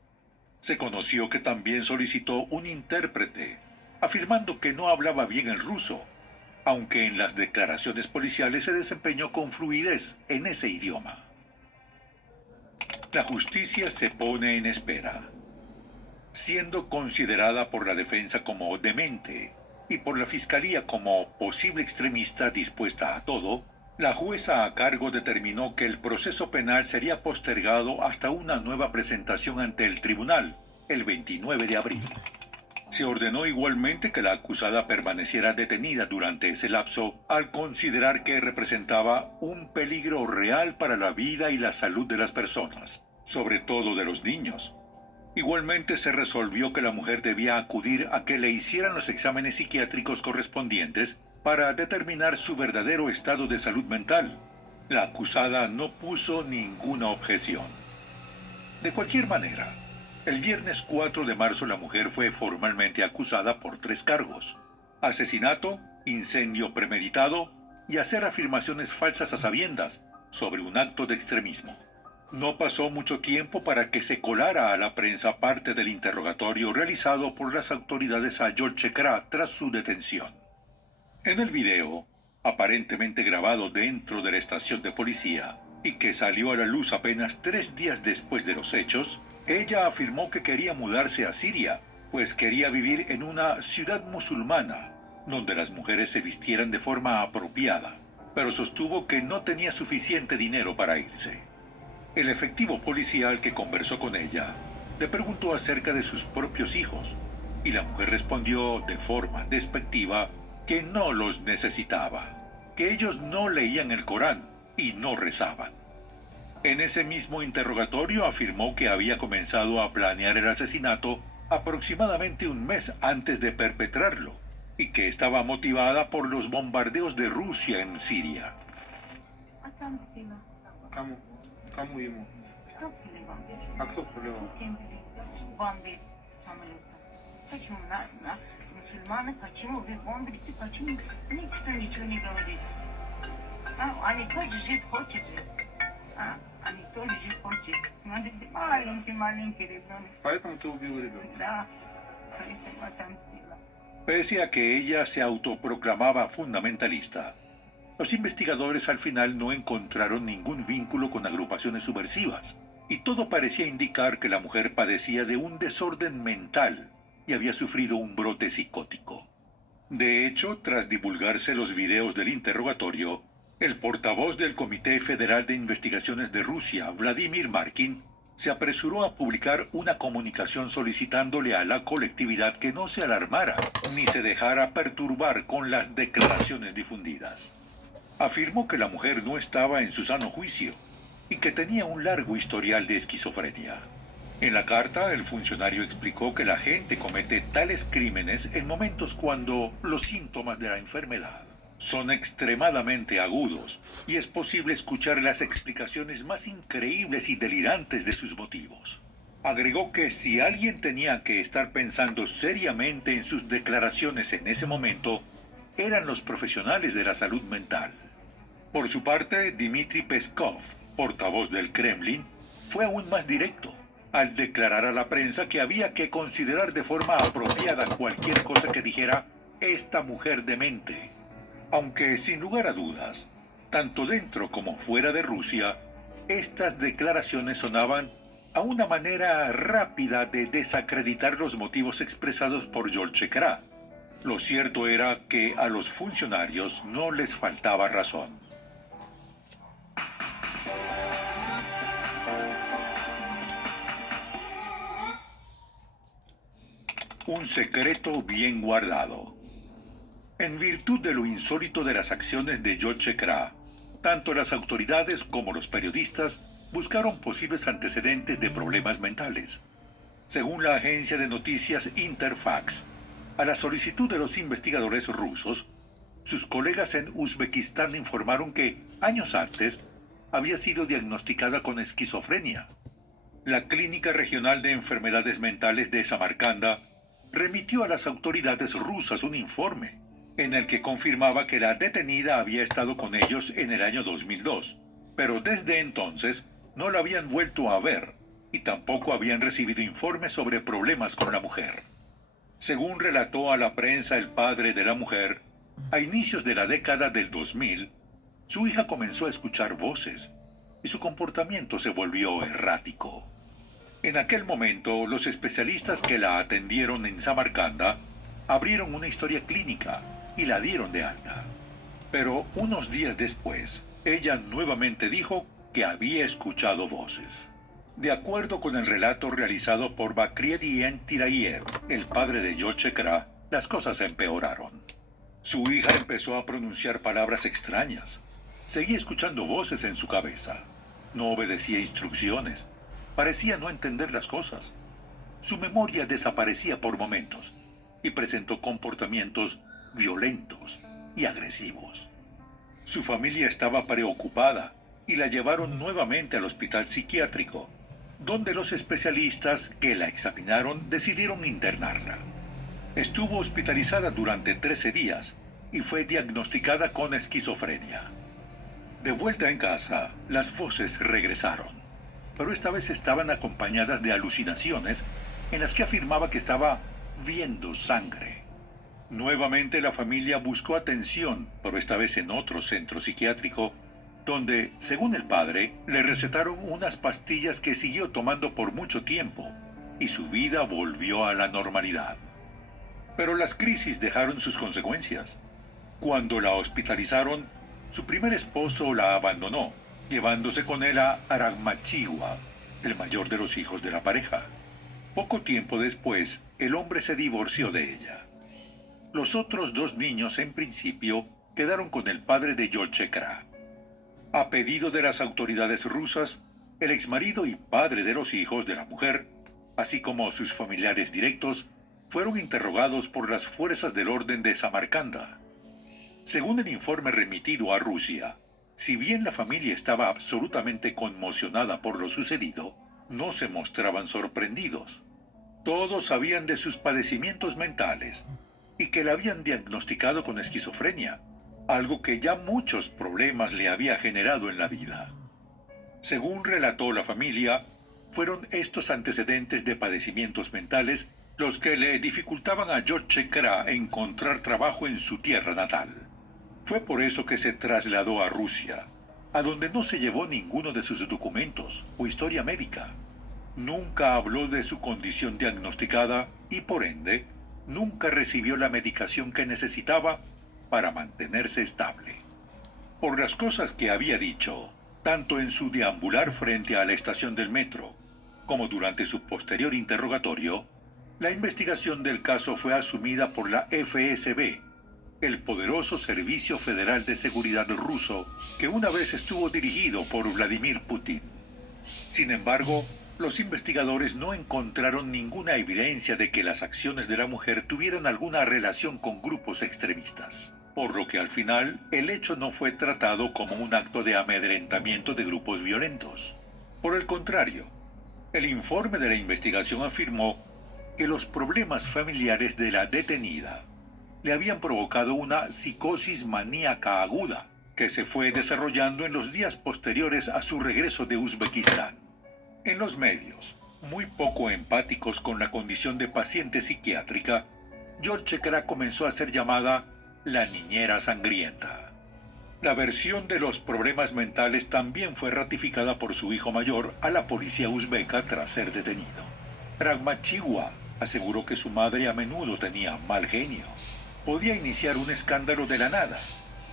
Se conoció que también solicitó un intérprete, afirmando que no hablaba bien el ruso, aunque en las declaraciones policiales se desempeñó con fluidez en ese idioma. La justicia se pone en espera. Siendo considerada por la defensa como demente y por la fiscalía como posible extremista dispuesta a todo, la jueza a cargo determinó que el proceso penal sería postergado hasta una nueva presentación ante el tribunal, el 29 de abril. Se ordenó igualmente que la acusada permaneciera detenida durante ese lapso al considerar que representaba un peligro real para la vida y la salud de las personas, sobre todo de los niños. Igualmente se resolvió que la mujer debía acudir a que le hicieran los exámenes psiquiátricos correspondientes para determinar su verdadero estado de salud mental. La acusada no puso ninguna objeción. De cualquier manera, el viernes 4 de marzo la mujer fue formalmente acusada por 3 cargos: asesinato, incendio premeditado y hacer afirmaciones falsas a sabiendas sobre un acto de extremismo. No pasó mucho tiempo para que se colara a la prensa parte del interrogatorio realizado por las autoridades a George Kra tras su detención. En el video, aparentemente grabado dentro de la estación de policía y que salió a la luz apenas 3 días después de los hechos, ella afirmó que quería mudarse a Siria, pues quería vivir en una ciudad musulmana, donde las mujeres se vistieran de forma apropiada, pero sostuvo que no tenía suficiente dinero para irse. El efectivo policial que conversó con ella le preguntó acerca de sus propios hijos, y la mujer respondió de forma despectiva que no los necesitaba, que ellos no leían el Corán y no rezaban. En ese mismo interrogatorio afirmó que había comenzado a planear el asesinato aproximadamente un mes antes de perpetrarlo y que estaba motivada por los bombardeos de Rusia en Siria. Кому ему? А кто стрелял? Бомбит самолет. Почему мусульманы, почему вы бомбите, почему никто ничего не говорит? Они тоже жить хотят же. Они тоже жить хотят. Смотрите, маленький ребенок. Поэтому ты убил ребенка? Да, поэтому отомстила. Pese a que ella se autoproclamaba fundamentalista, los investigadores al final no encontraron ningún vínculo con agrupaciones subversivas, y todo parecía indicar que la mujer padecía de un desorden mental y había sufrido un brote psicótico. De hecho, tras divulgarse los videos del interrogatorio, el portavoz del Comité Federal de Investigaciones de Rusia, Vladimir Markin, se apresuró a publicar una comunicación solicitándole a la colectividad que no se alarmara ni se dejara perturbar con las declaraciones difundidas. Afirmó que la mujer no estaba en su sano juicio y que tenía un largo historial de esquizofrenia. En la carta, el funcionario explicó que la gente comete tales crímenes en momentos cuando los síntomas de la enfermedad son extremadamente agudos y es posible escuchar las explicaciones más increíbles y delirantes de sus motivos. Agregó que si alguien tenía que estar pensando seriamente en sus declaraciones en ese momento, eran los profesionales de la salud mental. Por su parte, Dmitry Peskov, portavoz del Kremlin, fue aún más directo al declarar a la prensa que había que considerar de forma apropiada cualquier cosa que dijera esta mujer demente. Aunque, sin lugar a dudas, tanto dentro como fuera de Rusia, estas declaraciones sonaban a una manera rápida de desacreditar los motivos expresados por Yolchekra. Lo cierto era que a los funcionarios no les faltaba razón. Un secreto bien guardado. En virtud de lo insólito de las acciones de Yolchekra, tanto las autoridades como los periodistas buscaron posibles antecedentes de problemas mentales. Según la agencia de noticias Interfax, a la solicitud de los investigadores rusos, sus colegas en Uzbekistán informaron que, años antes, había sido diagnosticada con esquizofrenia. La Clínica Regional de Enfermedades Mentales de Samarcanda remitió a las autoridades rusas un informe en el que confirmaba que la detenida había estado con ellos en el año 2002, pero desde entonces no la habían vuelto a ver y tampoco habían recibido informes sobre problemas con la mujer. Según relató a la prensa el padre de la mujer, a inicios de la década del 2000, su hija comenzó a escuchar voces y su comportamiento se volvió errático. En aquel momento, los especialistas que la atendieron en Samarcanda abrieron una historia clínica y la dieron de alta. Pero unos días después, ella nuevamente dijo que había escuchado voces. De acuerdo con el relato realizado por Bakriedien Tirayev, el padre de Yolchekra, las cosas empeoraron. Su hija empezó a pronunciar palabras extrañas. Seguía escuchando voces en su cabeza. No obedecía instrucciones. Parecía no entender las cosas. Su memoria desaparecía por momentos y presentó comportamientos violentos y agresivos. Su familia estaba preocupada y la llevaron nuevamente al hospital psiquiátrico, donde los especialistas que la examinaron decidieron internarla. Estuvo hospitalizada durante 13 días y fue diagnosticada con esquizofrenia. De vuelta en casa, las voces regresaron, pero esta vez estaban acompañadas de alucinaciones en las que afirmaba que estaba viendo sangre. Nuevamente la familia buscó atención, pero esta vez en otro centro psiquiátrico, donde, según el padre, le recetaron unas pastillas que siguió tomando por mucho tiempo, y su vida volvió a la normalidad. Pero las crisis dejaron sus consecuencias. Cuando la hospitalizaron, su primer esposo la abandonó, llevándose con él a Aragmachiwa, el mayor de los hijos de la pareja. Poco tiempo después, el hombre se divorció de ella. Los otros dos niños, en principio, quedaron con el padre de Yolchekra. A pedido de las autoridades rusas, el exmarido y padre de los hijos de la mujer, así como sus familiares directos, fueron interrogados por las fuerzas del orden de Samarcanda. Según el informe remitido a Rusia, si bien la familia estaba absolutamente conmocionada por lo sucedido, no se mostraban sorprendidos. Todos sabían de sus padecimientos mentales y que la habían diagnosticado con esquizofrenia, algo que ya muchos problemas le había generado en la vida. Según relató la familia, fueron estos antecedentes de padecimientos mentales los que le dificultaban a Yolchekra encontrar trabajo en su tierra natal. Fue por eso que se trasladó a Rusia, a donde no se llevó ninguno de sus documentos o historia médica. Nunca habló de su condición diagnosticada y, por ende, nunca recibió la medicación que necesitaba para mantenerse estable. Por las cosas que había dicho, tanto en su deambular frente a la estación del metro, como durante su posterior interrogatorio, la investigación del caso fue asumida por la FSB, el poderoso Servicio Federal de Seguridad ruso, que una vez estuvo dirigido por Vladimir Putin. Sin embargo, los investigadores no encontraron ninguna evidencia de que las acciones de la mujer tuvieran alguna relación con grupos extremistas, por lo que al final el hecho no fue tratado como un acto de amedrentamiento de grupos violentos. Por el contrario, El informe de la investigación afirmó que los problemas familiares de la detenida le habían provocado una psicosis maníaca aguda que se fue desarrollando en los días posteriores a su regreso de Uzbekistán. En los medios, muy poco empáticos con la condición de paciente psiquiátrica, Yolchekara comenzó a ser llamada la niñera sangrienta. La versión de los problemas mentales también fue ratificada por su hijo mayor a la policía uzbeka tras ser detenido. Rakhmatchiwa aseguró que su madre a menudo tenía mal genio. Podía iniciar un escándalo de la nada,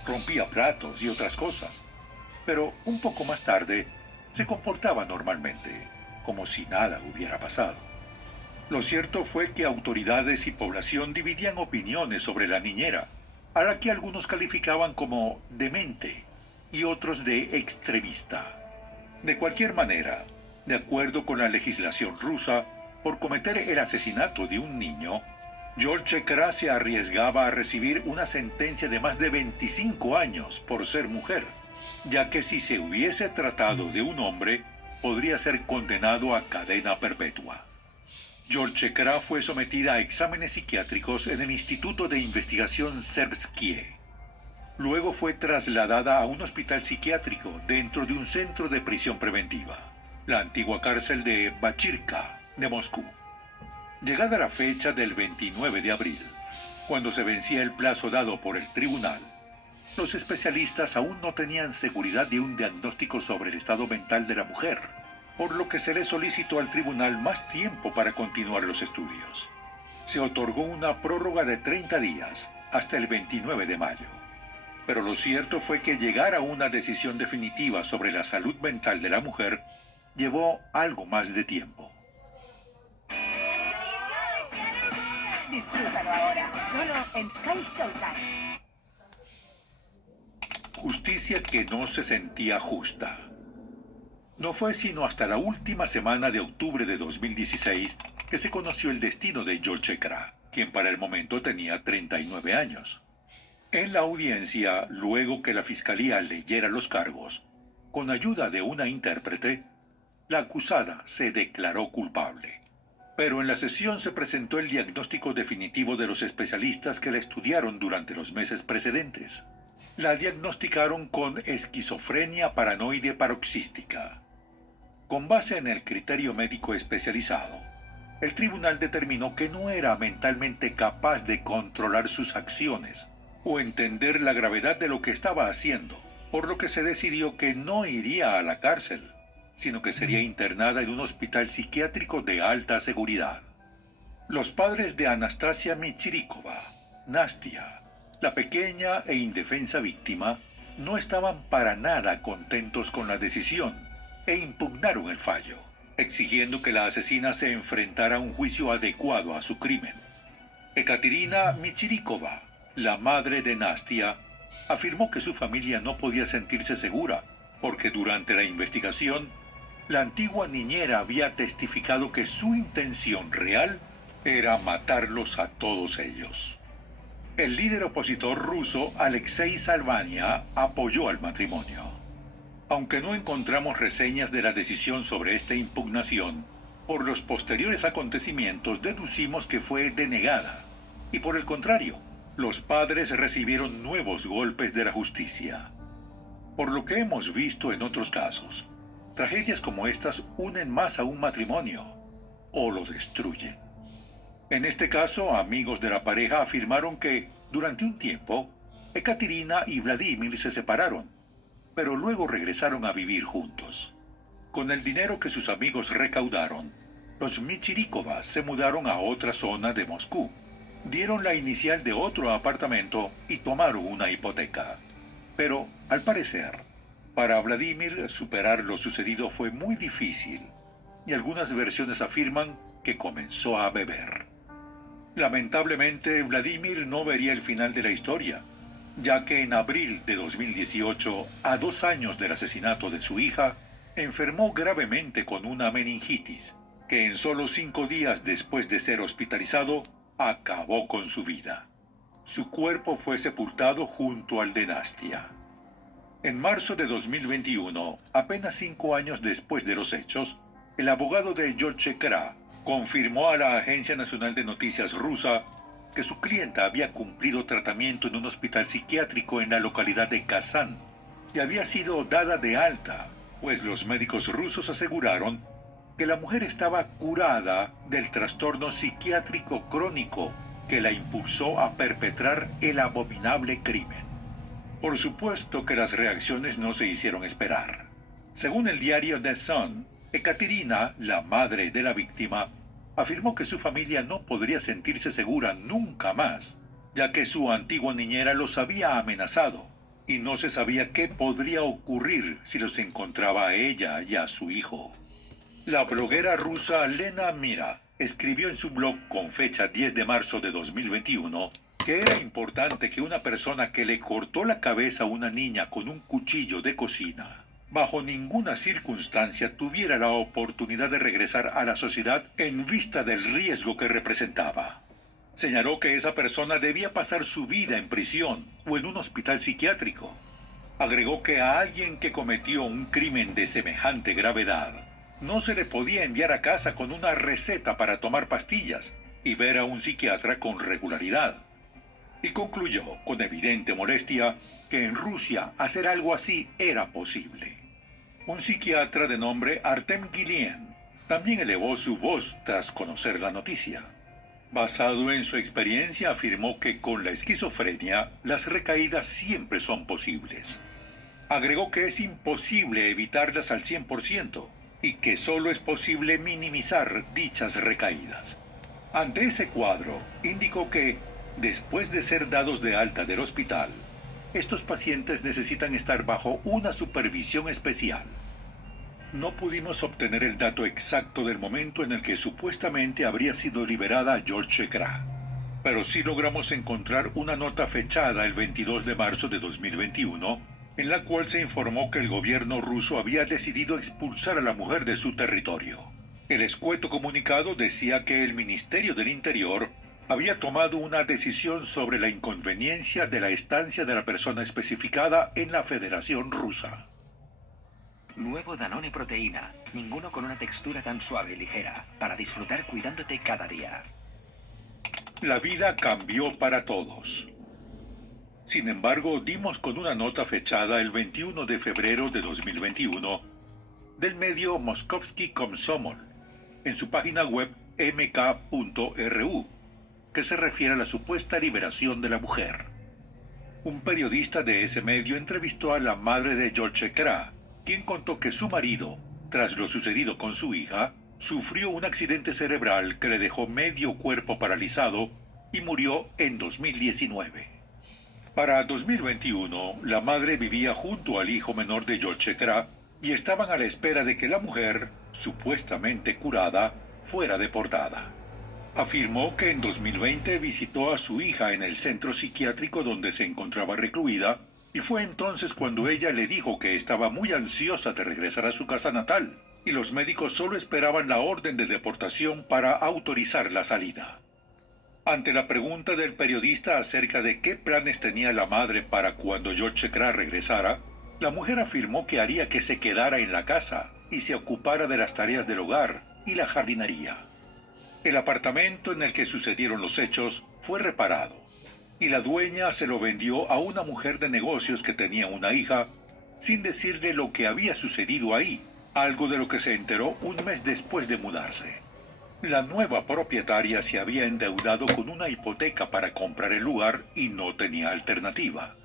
rompía platos y otras cosas, pero un poco más tarde se comportaba normalmente, como si nada hubiera pasado. Lo cierto fue que autoridades y población dividían opiniones sobre la niñera, a la que algunos calificaban como demente y otros de extremista. De cualquier manera, de acuerdo con la legislación rusa, por cometer el asesinato de un niño, Yolchekara se arriesgaba a recibir una sentencia de más de 25 años por ser mujer, ya que si se hubiese tratado de un hombre, podría ser condenado a cadena perpetua. Yolchekara fue sometida a exámenes psiquiátricos en el Instituto de Investigación Serbskie. Luego fue trasladada a un hospital psiquiátrico dentro de un centro de prisión preventiva, la antigua cárcel de Bachirka de Moscú. Llegada la fecha del 29 de abril, cuando se vencía el plazo dado por el tribunal, los especialistas aún no tenían seguridad de un diagnóstico sobre el estado mental de la mujer, por lo que se le solicitó al tribunal más tiempo para continuar los estudios. Se otorgó una prórroga de 30 días hasta el 29 de mayo. Pero lo cierto fue que llegar a una decisión definitiva sobre la salud mental de la mujer llevó algo más de tiempo. Disfrútalo ahora, solo en Sky Showtime. Justicia que no se sentía justa. No fue sino hasta la última semana de octubre de 2016 que se conoció el destino de Yolchekara, quien para el momento tenía 39 años. En la audiencia, luego que la fiscalía leyera los cargos, con ayuda de una intérprete, la acusada se declaró culpable. Pero en la sesión se presentó el diagnóstico definitivo de los especialistas que la estudiaron durante los meses precedentes. La diagnosticaron con esquizofrenia paranoide paroxística. Con base en el criterio médico especializado, el tribunal determinó que no era mentalmente capaz de controlar sus acciones o entender la gravedad de lo que estaba haciendo, por lo que se decidió que no iría a la cárcel, sino que sería internada en un hospital psiquiátrico de alta seguridad. Los padres de Anastasia Michirikova, Nastia, la pequeña e indefensa víctima, no estaban para nada contentos con la decisión e impugnaron el fallo, exigiendo que la asesina se enfrentara a un juicio adecuado a su crimen. Ekaterina Michirikova, la madre de Nastia, afirmó que su familia no podía sentirse segura, porque durante la investigación, la antigua niñera había testificado que su intención real era matarlos a todos ellos. El líder opositor ruso, Alexei Salvania, apoyó al matrimonio. Aunque no encontramos reseñas de la decisión sobre esta impugnación, por los posteriores acontecimientos deducimos que fue denegada. Y por el contrario, los padres recibieron nuevos golpes de la justicia. Por lo que hemos visto en otros casos, tragedias como estas unen más a un matrimonio o lo destruyen. En este caso, amigos de la pareja afirmaron que, durante un tiempo, Ekaterina y Vladimir se separaron, pero luego regresaron a vivir juntos. Con el dinero que sus amigos recaudaron, los Michirikovas se mudaron a otra zona de Moscú, dieron la inicial de otro apartamento y tomaron una hipoteca. Pero, al parecer, para Vladimir superar lo sucedido fue muy difícil, y algunas versiones afirman que comenzó a beber. Lamentablemente, Vladimir no vería el final de la historia, ya que en abril de 2018, a 2 años del asesinato de su hija, enfermó gravemente con una meningitis, que en solo 5 días después de ser hospitalizado, acabó con su vida. Su cuerpo fue sepultado junto al de Nastia. En marzo de 2021, apenas 5 años después de los hechos, el abogado de George Kra confirmó a la Agencia Nacional de Noticias rusa que su clienta había cumplido tratamiento en un hospital psiquiátrico en la localidad de Kazán y había sido dada de alta, pues los médicos rusos aseguraron que la mujer estaba curada del trastorno psiquiátrico crónico que la impulsó a perpetrar el abominable crimen. Por supuesto que las reacciones no se hicieron esperar. Según el diario The Sun, Ekaterina, la madre de la víctima, afirmó que su familia no podría sentirse segura nunca más, ya que su antigua niñera los había amenazado y no se sabía qué podría ocurrir si los encontraba a ella y a su hijo. La bloguera rusa Lena Mira escribió en su blog con fecha 10 de marzo de 2021 que era importante que una persona que le cortó la cabeza a una niña con un cuchillo de cocina, bajo ninguna circunstancia tuviera la oportunidad de regresar a la sociedad en vista del riesgo que representaba. Señaló que esa persona debía pasar su vida en prisión o en un hospital psiquiátrico. Agregó que a alguien que cometió un crimen de semejante gravedad no se le podía enviar a casa con una receta para tomar pastillas y ver a un psiquiatra con regularidad. Y concluyó, con evidente molestia, que en Rusia hacer algo así era posible. Un psiquiatra de nombre Artem Gilien también elevó su voz tras conocer la noticia. Basado en su experiencia, afirmó que con la esquizofrenia las recaídas siempre son posibles. Agregó que es imposible evitarlas al 100%, y que solo es posible minimizar dichas recaídas. Ante ese cuadro, indicó que, después de ser dados de alta del hospital, estos pacientes necesitan estar bajo una supervisión especial. No pudimos obtener el dato exacto del momento en el que supuestamente habría sido liberada George Kra, pero sí logramos encontrar una nota fechada el 22 de marzo de 2021, en la cual se informó que el gobierno ruso había decidido expulsar a la mujer de su territorio. El escueto comunicado decía que el Ministerio del Interior había tomado una decisión sobre la inconveniencia de la estancia de la persona especificada en la Federación Rusa. Nuevo Danone Proteína. Ninguno con una textura tan suave y ligera. Para disfrutar cuidándote cada día. La vida cambió para todos. Sin embargo, dimos con una nota fechada el 21 de febrero de 2021 del medio Moskovsky Komsomol en su página web mk.ru, que se refiere a la supuesta liberación de la mujer. Un periodista de ese medio entrevistó a la madre de George Kra, quien contó que su marido, tras lo sucedido con su hija, sufrió un accidente cerebral que le dejó medio cuerpo paralizado y murió en 2019. Para 2021, la madre vivía junto al hijo menor de George Kra y estaban a la espera de que la mujer, supuestamente curada, fuera deportada. Afirmó que en 2020 visitó a su hija en el centro psiquiátrico donde se encontraba recluida y fue entonces cuando ella le dijo que estaba muy ansiosa de regresar a su casa natal y los médicos solo esperaban la orden de deportación para autorizar la salida. Ante la pregunta del periodista acerca de qué planes tenía la madre para cuando George Kra regresara, la mujer afirmó que haría que se quedara en la casa y se ocupara de las tareas del hogar y la jardinería. El apartamento en el que sucedieron los hechos fue reparado y la dueña se lo vendió a una mujer de negocios que tenía una hija sin decirle lo que había sucedido ahí, algo de lo que se enteró un mes después de mudarse. La nueva propietaria se había endeudado con una hipoteca para comprar el lugar y no tenía alternativa.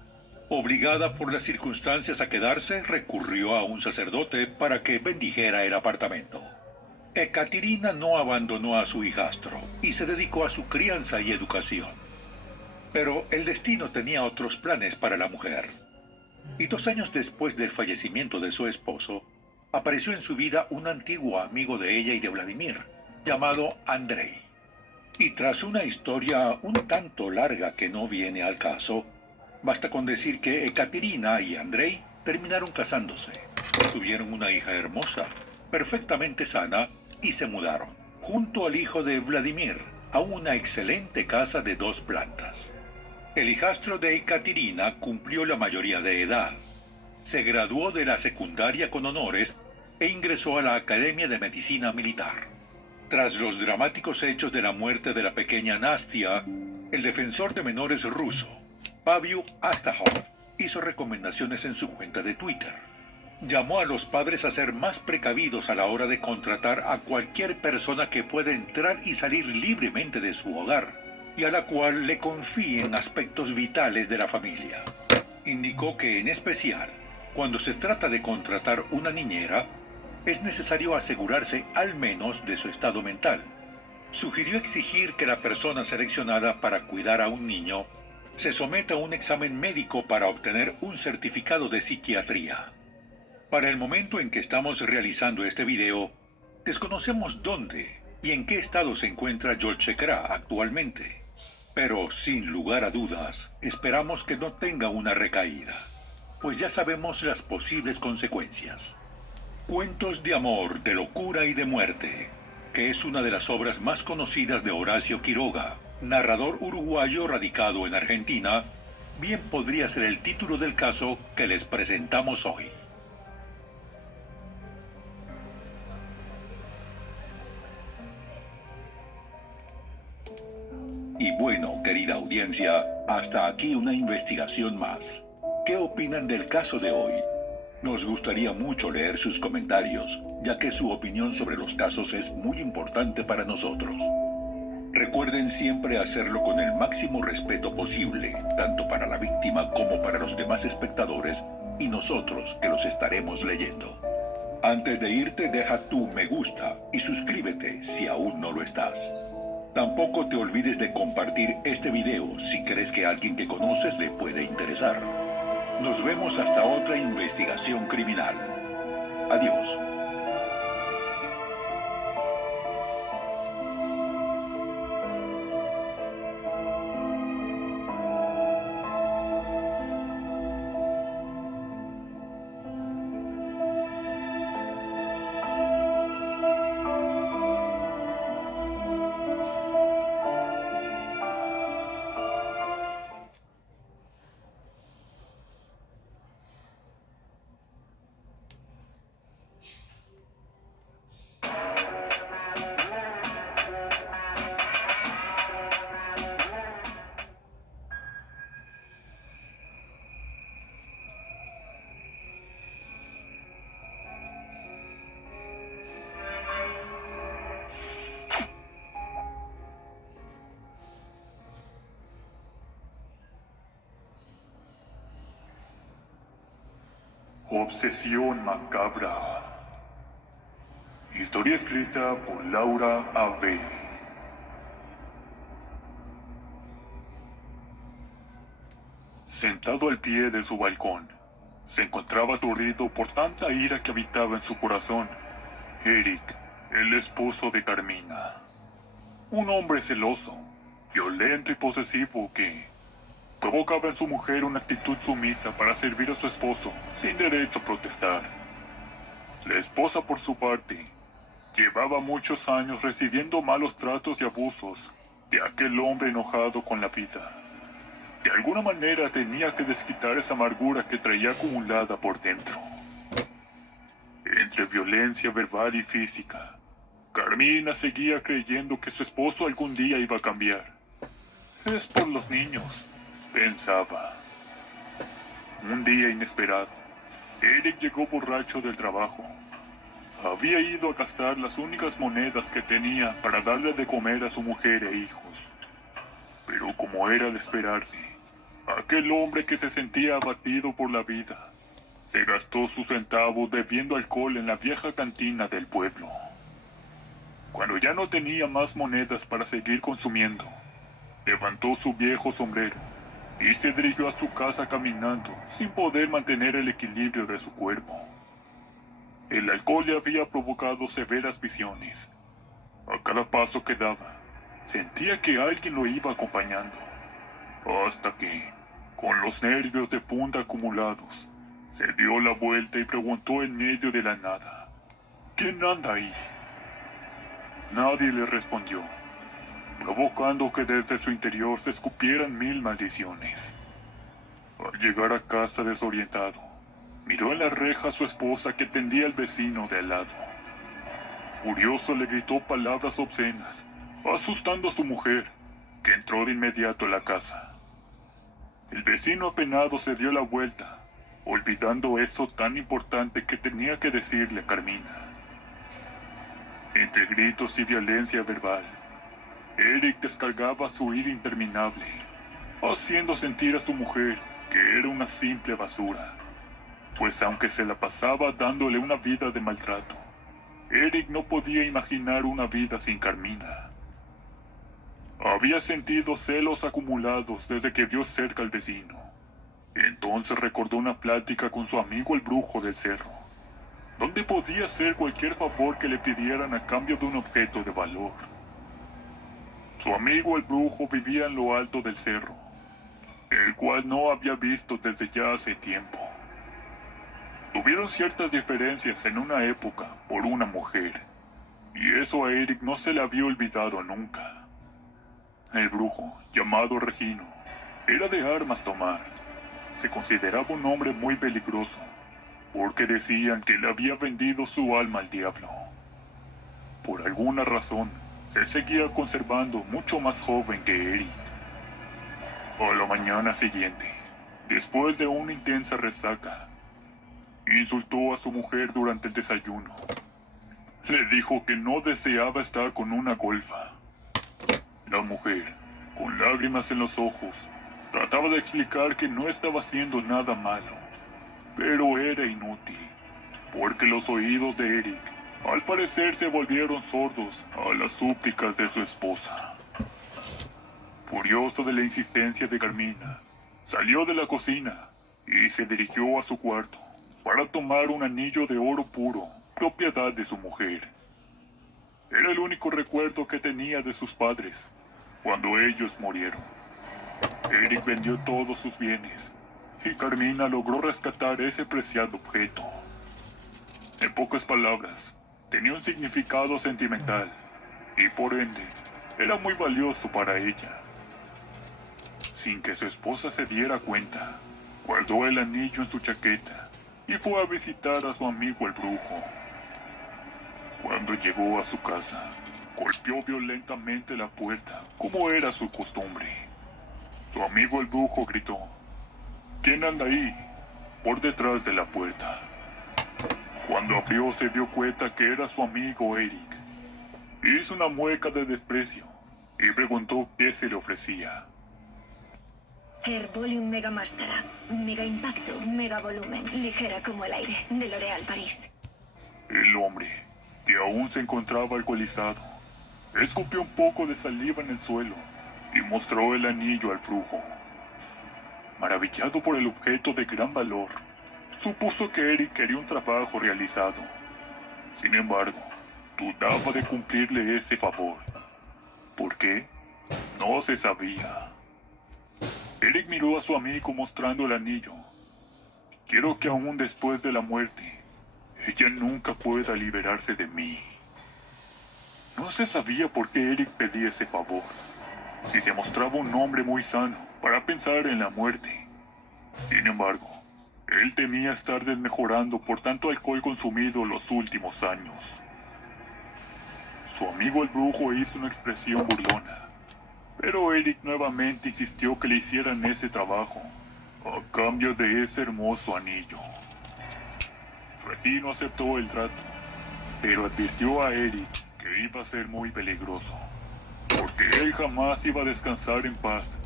Obligada por las circunstancias a quedarse, recurrió a un sacerdote para que bendijera el apartamento. Ekaterina no abandonó a su hijastro y se dedicó a su crianza y educación. Pero el destino tenía otros planes para la mujer. Y 2 años después del fallecimiento de su esposo, apareció en su vida un antiguo amigo de ella y de Vladimir, llamado Andrei. Y tras una historia un tanto larga que no viene al caso, basta con decir que Ekaterina y Andrei terminaron casándose. Tuvieron una hija hermosa, perfectamente sana, y se mudaron, junto al hijo de Vladimir, a una excelente casa de 2 plantas. El hijastro de Ekaterina cumplió la mayoría de edad. Se graduó de la secundaria con honores e ingresó a la Academia de Medicina Militar. Tras los dramáticos hechos de la muerte de la pequeña Nastia, el defensor de menores ruso, Pavel Astahov, hizo recomendaciones en su cuenta de Twitter. Llamó a los padres a ser más precavidos a la hora de contratar a cualquier persona que pueda entrar y salir libremente de su hogar y a la cual le confíen aspectos vitales de la familia. Indicó que, en especial, cuando se trata de contratar una niñera, es necesario asegurarse al menos de su estado mental. Sugirió exigir que la persona seleccionada para cuidar a un niño se someta a un examen médico para obtener un certificado de psiquiatría. Para el momento en que estamos realizando este video, desconocemos dónde y en qué estado se encuentra Yolchekra actualmente. Pero, sin lugar a dudas, esperamos que no tenga una recaída, pues ya sabemos las posibles consecuencias. Cuentos de amor, de locura y de muerte, que es una de las obras más conocidas de Horacio Quiroga, narrador uruguayo radicado en Argentina, bien podría ser el título del caso que les presentamos hoy. Y bueno, querida audiencia, hasta aquí una investigación más. ¿Qué opinan del caso de hoy? Nos gustaría mucho leer sus comentarios, ya que su opinión sobre los casos es muy importante para nosotros. Recuerden siempre hacerlo con el máximo respeto posible, tanto para la víctima como para los demás espectadores y nosotros que los estaremos leyendo. Antes de irte, deja tu me gusta y suscríbete si aún no lo estás. Tampoco te olvides de compartir este video si crees que a alguien que conoces le puede interesar. Nos vemos hasta otra investigación criminal. Adiós. Obsesión macabra. Historia escrita por Laura A.B. Sentado al pie de su balcón, se encontraba aturdido por tanta ira que habitaba en su corazón. Eric, el esposo de Carmina. Un hombre celoso, violento y posesivo que provocaba en su mujer una actitud sumisa para servir a su esposo, sin derecho a protestar. La esposa, por su parte, llevaba muchos años recibiendo malos tratos y abusos de aquel hombre enojado con la vida. De alguna manera tenía que desquitar esa amargura que traía acumulada por dentro. Entre violencia verbal y física, Carmina seguía creyendo que su esposo algún día iba a cambiar. Es por los niños, pensaba. Un día inesperado, Eric llegó borracho del trabajo. Había ido a gastar las únicas monedas que tenía para darle de comer a su mujer e hijos. Pero como era de esperarse, aquel hombre que se sentía abatido por la vida, se gastó sus centavos bebiendo alcohol en la vieja cantina del pueblo. Cuando ya no tenía más monedas para seguir consumiendo, levantó su viejo sombrero y se dirigió a su casa caminando, sin poder mantener el equilibrio de su cuerpo. El alcohol le había provocado severas visiones. A cada paso que daba, sentía que alguien lo iba acompañando. Hasta que, con los nervios de punta acumulados, se dio la vuelta y preguntó en medio de la nada: ¿quién anda ahí? Nadie le respondió, provocando que desde su interior se escupieran 1000 maldiciones. Al llegar a casa desorientado, miró en la reja a su esposa que tendía al vecino de al lado. Furioso le gritó palabras obscenas, asustando a su mujer, que entró de inmediato a la casa. El vecino apenado se dio la vuelta, olvidando eso tan importante que tenía que decirle a Carmina. Entre gritos y violencia verbal, Eric descargaba su ira interminable, haciendo sentir a su mujer que era una simple basura, pues aunque se la pasaba dándole una vida de maltrato, Eric no podía imaginar una vida sin Carmina. Había sentido celos acumulados desde que vio cerca al vecino. Entonces recordó una plática con su amigo el brujo del cerro, donde podía hacer cualquier favor que le pidieran a cambio de un objeto de valor. Su amigo el brujo vivía en lo alto del cerro, el cual no había visto desde ya hace tiempo. Tuvieron ciertas diferencias en una época por una mujer, y eso a Eric no se le había olvidado nunca. El brujo, llamado Regino, era de armas tomar. Se consideraba un hombre muy peligroso, porque decían que le había vendido su alma al diablo. Por alguna razón, se seguía conservando mucho más joven que Eric. A la mañana siguiente, después de una intensa resaca, insultó a su mujer durante el desayuno. Le dijo que no deseaba estar con una golfa. La mujer, con lágrimas en los ojos, trataba de explicar que no estaba haciendo nada malo, pero era inútil, porque los oídos de Eric, al parecer, se volvieron sordos a las súplicas de su esposa. Furioso de la insistencia de Carmina, salió de la cocina y se dirigió a su cuarto para tomar un anillo de oro puro, propiedad de su mujer. Era el único recuerdo que tenía de sus padres cuando ellos murieron. Eric vendió todos sus bienes y Carmina logró rescatar ese preciado objeto. En pocas palabras, tenía un significado sentimental y por ende era muy valioso para ella. Sin que su esposa se diera cuenta, guardó el anillo en su chaqueta y fue a visitar a su amigo el brujo. Cuando llegó a su casa, golpeó violentamente la puerta, como era su costumbre. Su amigo el brujo gritó: ¿Quién anda ahí?, por detrás de la puerta. Cuando abrió se dio cuenta que era su amigo Eric. Hizo una mueca de desprecio y preguntó qué se le ofrecía. Herbolium Mega Mastera. Mega impacto, mega volumen, ligera como el aire, de L'Oréal París. El hombre, que aún se encontraba alcoholizado, escupió un poco de saliva en el suelo y mostró el anillo al brujo. Maravillado por el objeto de gran valor, supuso que Eric quería un trabajo realizado. Sin embargo, dudaba de cumplirle ese favor. ¿Por qué? No se sabía. Eric miró a su amigo mostrando el anillo. Quiero que aún después de la muerte, ella nunca pueda liberarse de mí. No se sabía por qué Eric pedía ese favor, si se mostraba un hombre muy sano para pensar en la muerte. Sin embargo, él temía estar desmejorando por tanto alcohol consumido los últimos años. Su amigo el brujo hizo una expresión burlona, pero Eric nuevamente insistió que le hicieran ese trabajo, a cambio de ese hermoso anillo. Regino aceptó el trato, pero advirtió a Eric que iba a ser muy peligroso, porque él jamás iba a descansar en paz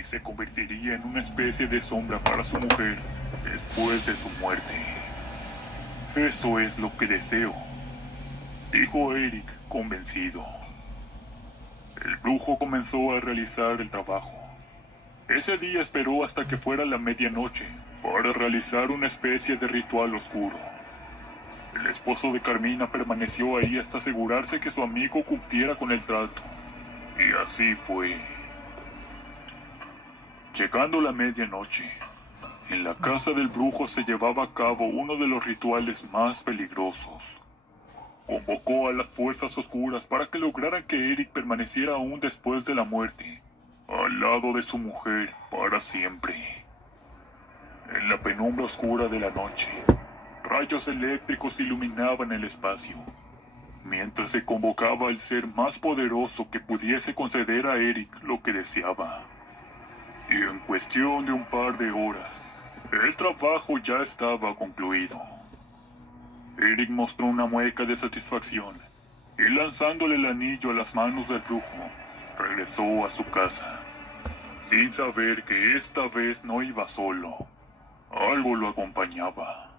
y se convertiría en una especie de sombra para su mujer después de su muerte. Eso es lo que deseo, dijo Eric convencido. El brujo comenzó a realizar el trabajo. Ese día esperó hasta que fuera la medianoche para realizar una especie de ritual oscuro. El esposo de Carmina permaneció ahí hasta asegurarse que su amigo cumpliera con el trato. Y así fue. Llegando la medianoche, en la casa del brujo se llevaba a cabo uno de los rituales más peligrosos. Convocó a las fuerzas oscuras para que lograran que Eric permaneciera aún después de la muerte, al lado de su mujer para siempre. En la penumbra oscura de la noche, rayos eléctricos iluminaban el espacio, mientras se convocaba al ser más poderoso que pudiese conceder a Eric lo que deseaba. Y en cuestión de un par de horas, el trabajo ya estaba concluido. Eric mostró una mueca de satisfacción y lanzándole el anillo a las manos del brujo, regresó a su casa, sin saber que esta vez no iba solo. Algo lo acompañaba.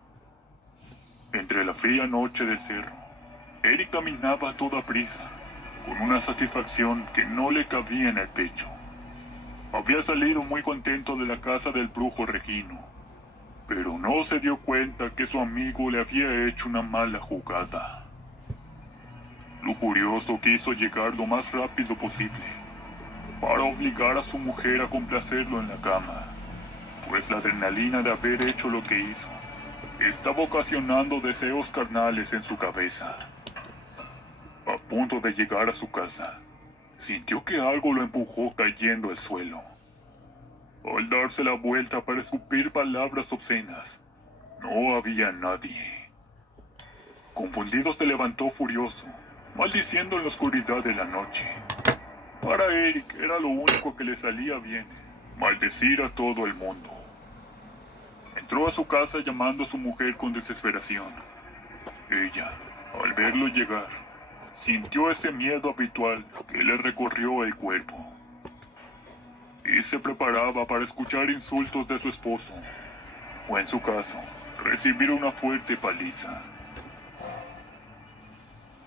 Entre la fría noche del cerro, Eric caminaba a toda prisa, con una satisfacción que no le cabía en el pecho. Había salido muy contento de la casa del brujo Regino, pero no se dio cuenta que su amigo le había hecho una mala jugada. Lujurioso quiso llegar lo más rápido posible, para obligar a su mujer a complacerlo en la cama, pues la adrenalina de haber hecho lo que hizo estaba ocasionando deseos carnales en su cabeza. A punto de llegar a su casa, sintió que algo lo empujó cayendo al suelo. Al darse la vuelta para escupir palabras obscenas, no había nadie. Confundido se levantó furioso, maldiciendo en la oscuridad de la noche. Para Eric era lo único que le salía bien, maldecir a todo el mundo. Entró a su casa llamando a su mujer con desesperación. Ella, al verlo llegar, sintió ese miedo habitual que le recorrió el cuerpo. Y se preparaba para escuchar insultos de su esposo, o en su caso, recibir una fuerte paliza.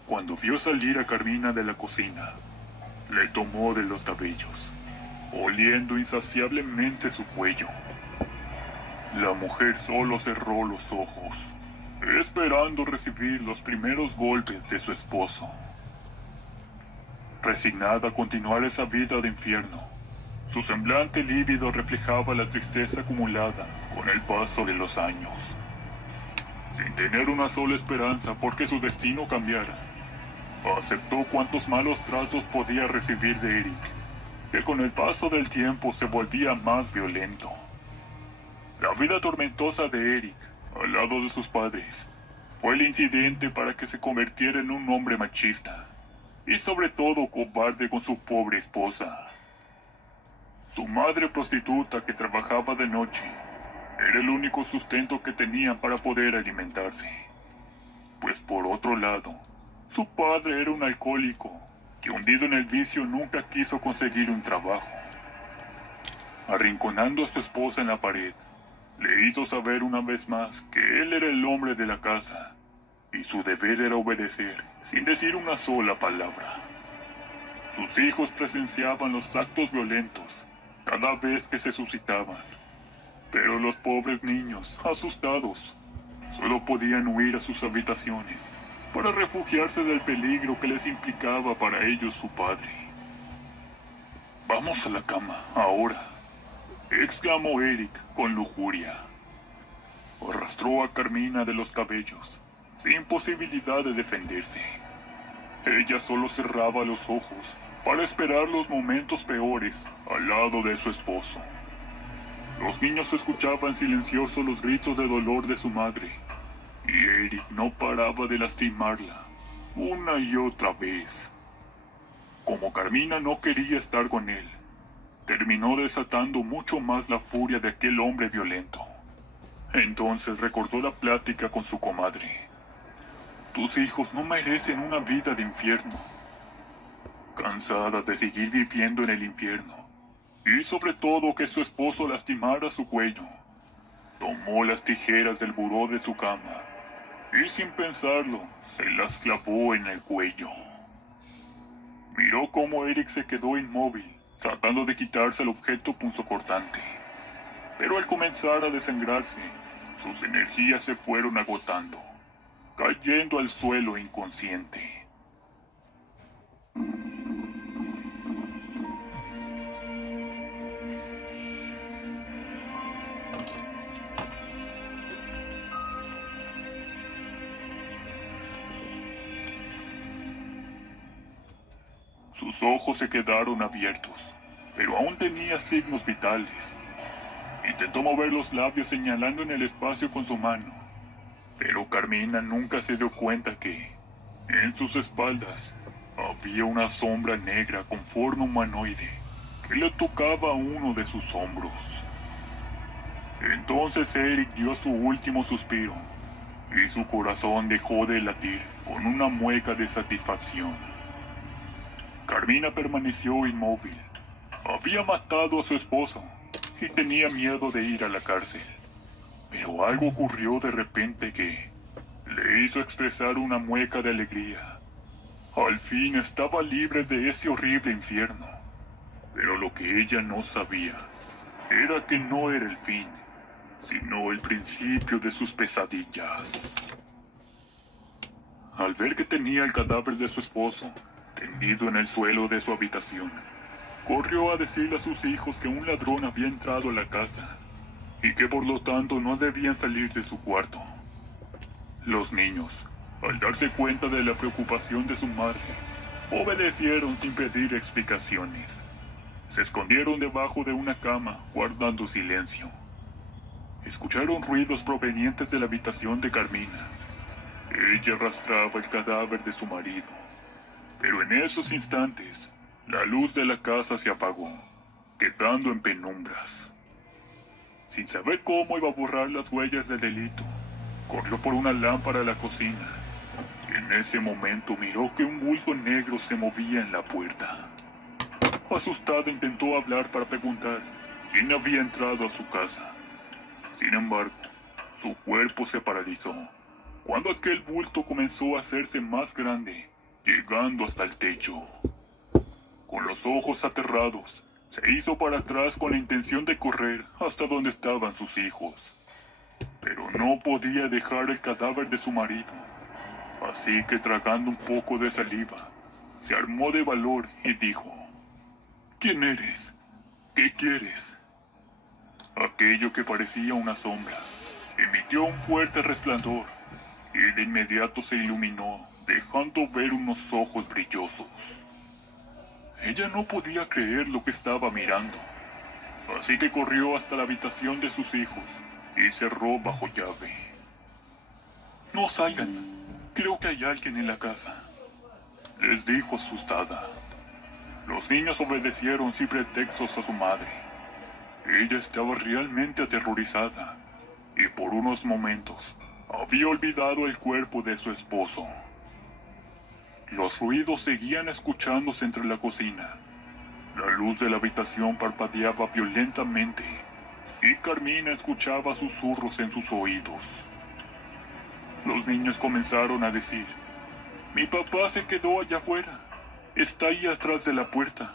Cuando vio salir a Carmina de la cocina, le tomó de los cabellos, oliendo insaciablemente su cuello. La mujer solo cerró los ojos, esperando recibir los primeros golpes de su esposo. Resignada a continuar esa vida de infierno, su semblante lívido reflejaba la tristeza acumulada con el paso de los años. Sin tener una sola esperanza porque su destino cambiara, aceptó cuantos malos tratos podía recibir de Eric, que con el paso del tiempo se volvía más violento. La vida tormentosa de Eric, al lado de sus padres, fue el incidente para que se convirtiera en un hombre machista, y sobre todo cobarde con su pobre esposa. Su madre prostituta que trabajaba de noche, era el único sustento que tenía para poder alimentarse. Pues por otro lado, su padre era un alcohólico, que hundido en el vicio nunca quiso conseguir un trabajo. Arrinconando a su esposa en la pared, le hizo saber una vez más que él era el hombre de la casa, y su deber era obedecer, sin decir una sola palabra. Sus hijos presenciaban los actos violentos cada vez que se suscitaban, pero los pobres niños, asustados, solo podían huir a sus habitaciones para refugiarse del peligro que les implicaba para ellos su padre. «Vamos a la cama, ahora», exclamó Eric con lujuria. Arrastró a Carmina de los cabellos, sin posibilidad de defenderse. Ella solo cerraba los ojos para esperar los momentos peores al lado de su esposo. Los niños escuchaban silenciosos los gritos de dolor de su madre, y Eric no paraba de lastimarla una y otra vez. Como Carmina no quería estar con él, terminó desatando mucho más la furia de aquel hombre violento. Entonces recordó la plática con su comadre. «Tus hijos no merecen una vida de infierno». Cansada de seguir viviendo en el infierno, y sobre todo que su esposo lastimara su cuello, tomó las tijeras del buró de su cama y sin pensarlo se las clavó en el cuello. Miró cómo Eric se quedó inmóvil, tratando de quitarse el objeto punzocortante. Pero al comenzar a desangrarse, sus energías se fueron agotando, cayendo al suelo inconsciente. Sus ojos se quedaron abiertos, pero aún tenía signos vitales. Intentó mover los labios señalando en el espacio con su mano, pero Carmina nunca se dio cuenta que, en sus espaldas, había una sombra negra con forma humanoide que le tocaba a uno de sus hombros. Entonces Eric dio su último suspiro y su corazón dejó de latir con una mueca de satisfacción. Carmina permaneció inmóvil. Había matado a su esposo y tenía miedo de ir a la cárcel. Pero algo ocurrió de repente que le hizo expresar una mueca de alegría. Al fin estaba libre de ese horrible infierno. Pero lo que ella no sabía era que no era el fin, sino el principio de sus pesadillas. Al ver que tenía el cadáver de su esposo tendido en el suelo de su habitación, corrió a decirle a sus hijos que un ladrón había entrado a la casa y que por lo tanto no debían salir de su cuarto. Los niños, al darse cuenta de la preocupación de su madre, obedecieron sin pedir explicaciones. Se escondieron debajo de una cama, guardando silencio. Escucharon ruidos provenientes de la habitación de Carmina. Ella arrastraba el cadáver de su marido. Pero en esos instantes, la luz de la casa se apagó, quedando en penumbras. Sin saber cómo iba a borrar las huellas del delito, corrió por una lámpara a la cocina. En ese momento miró que un bulto negro se movía en la puerta. Asustada intentó hablar para preguntar quién había entrado a su casa. Sin embargo, su cuerpo se paralizó cuando aquel bulto comenzó a hacerse más grande, llegando hasta el techo. Con los ojos aterrados, se hizo para atrás con la intención de correr hasta donde estaban sus hijos. Pero no podía dejar el cadáver de su marido. Así que tragando un poco de saliva, se armó de valor y dijo: ¿Quién eres? ¿Qué quieres? Aquello que parecía una sombra emitió un fuerte resplandor y de inmediato se iluminó, dejando ver unos ojos brillosos. Ella no podía creer lo que estaba mirando, así que corrió hasta la habitación de sus hijos y cerró bajo llave. No salgan, creo que hay alguien en la casa, les dijo asustada. Los niños obedecieron sin pretextos a su madre. Ella estaba realmente aterrorizada y por unos momentos había olvidado el cuerpo de su esposo. Los ruidos seguían escuchándose entre la cocina. La luz de la habitación parpadeaba violentamente y Carmina escuchaba susurros en sus oídos. Los niños comenzaron a decir: «Mi papá se quedó allá afuera. Está ahí atrás de la puerta».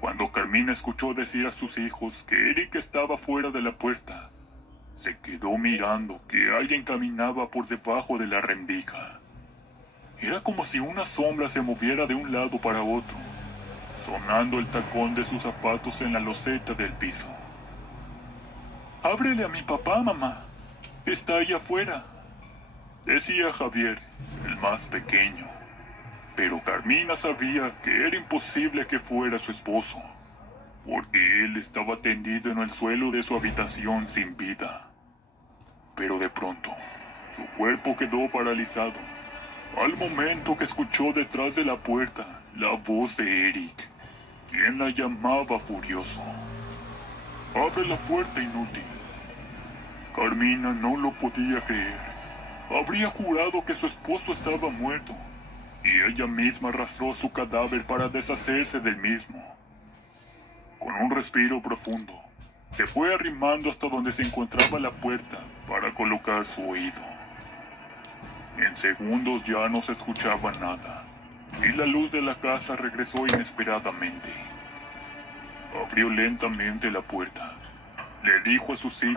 Cuando Carmina escuchó decir a sus hijos que Eric estaba fuera de la puerta, se quedó mirando que alguien caminaba por debajo de la rendija. Era como si una sombra se moviera de un lado para otro, sonando el tacón de sus zapatos en la loseta del piso. «Ábrele a mi papá, mamá. Está ahí afuera», decía Javier, el más pequeño. Pero Carmina sabía que era imposible que fuera su esposo, porque él estaba tendido en el suelo de su habitación sin vida. Pero de pronto, su cuerpo quedó paralizado, al momento que escuchó detrás de la puerta la voz de Eric, quien la llamaba furioso. «Abre la puerta, inútil». Carmina no lo podía creer. Habría jurado que su esposo estaba muerto, y ella misma arrastró su cadáver para deshacerse del mismo. Con un respiro profundo, se fue arrimando hasta donde se encontraba la puerta para colocar su oído. En segundos ya no se escuchaba nada, y la luz de la casa regresó inesperadamente. Abrió lentamente la puerta, le dijo a sus hijos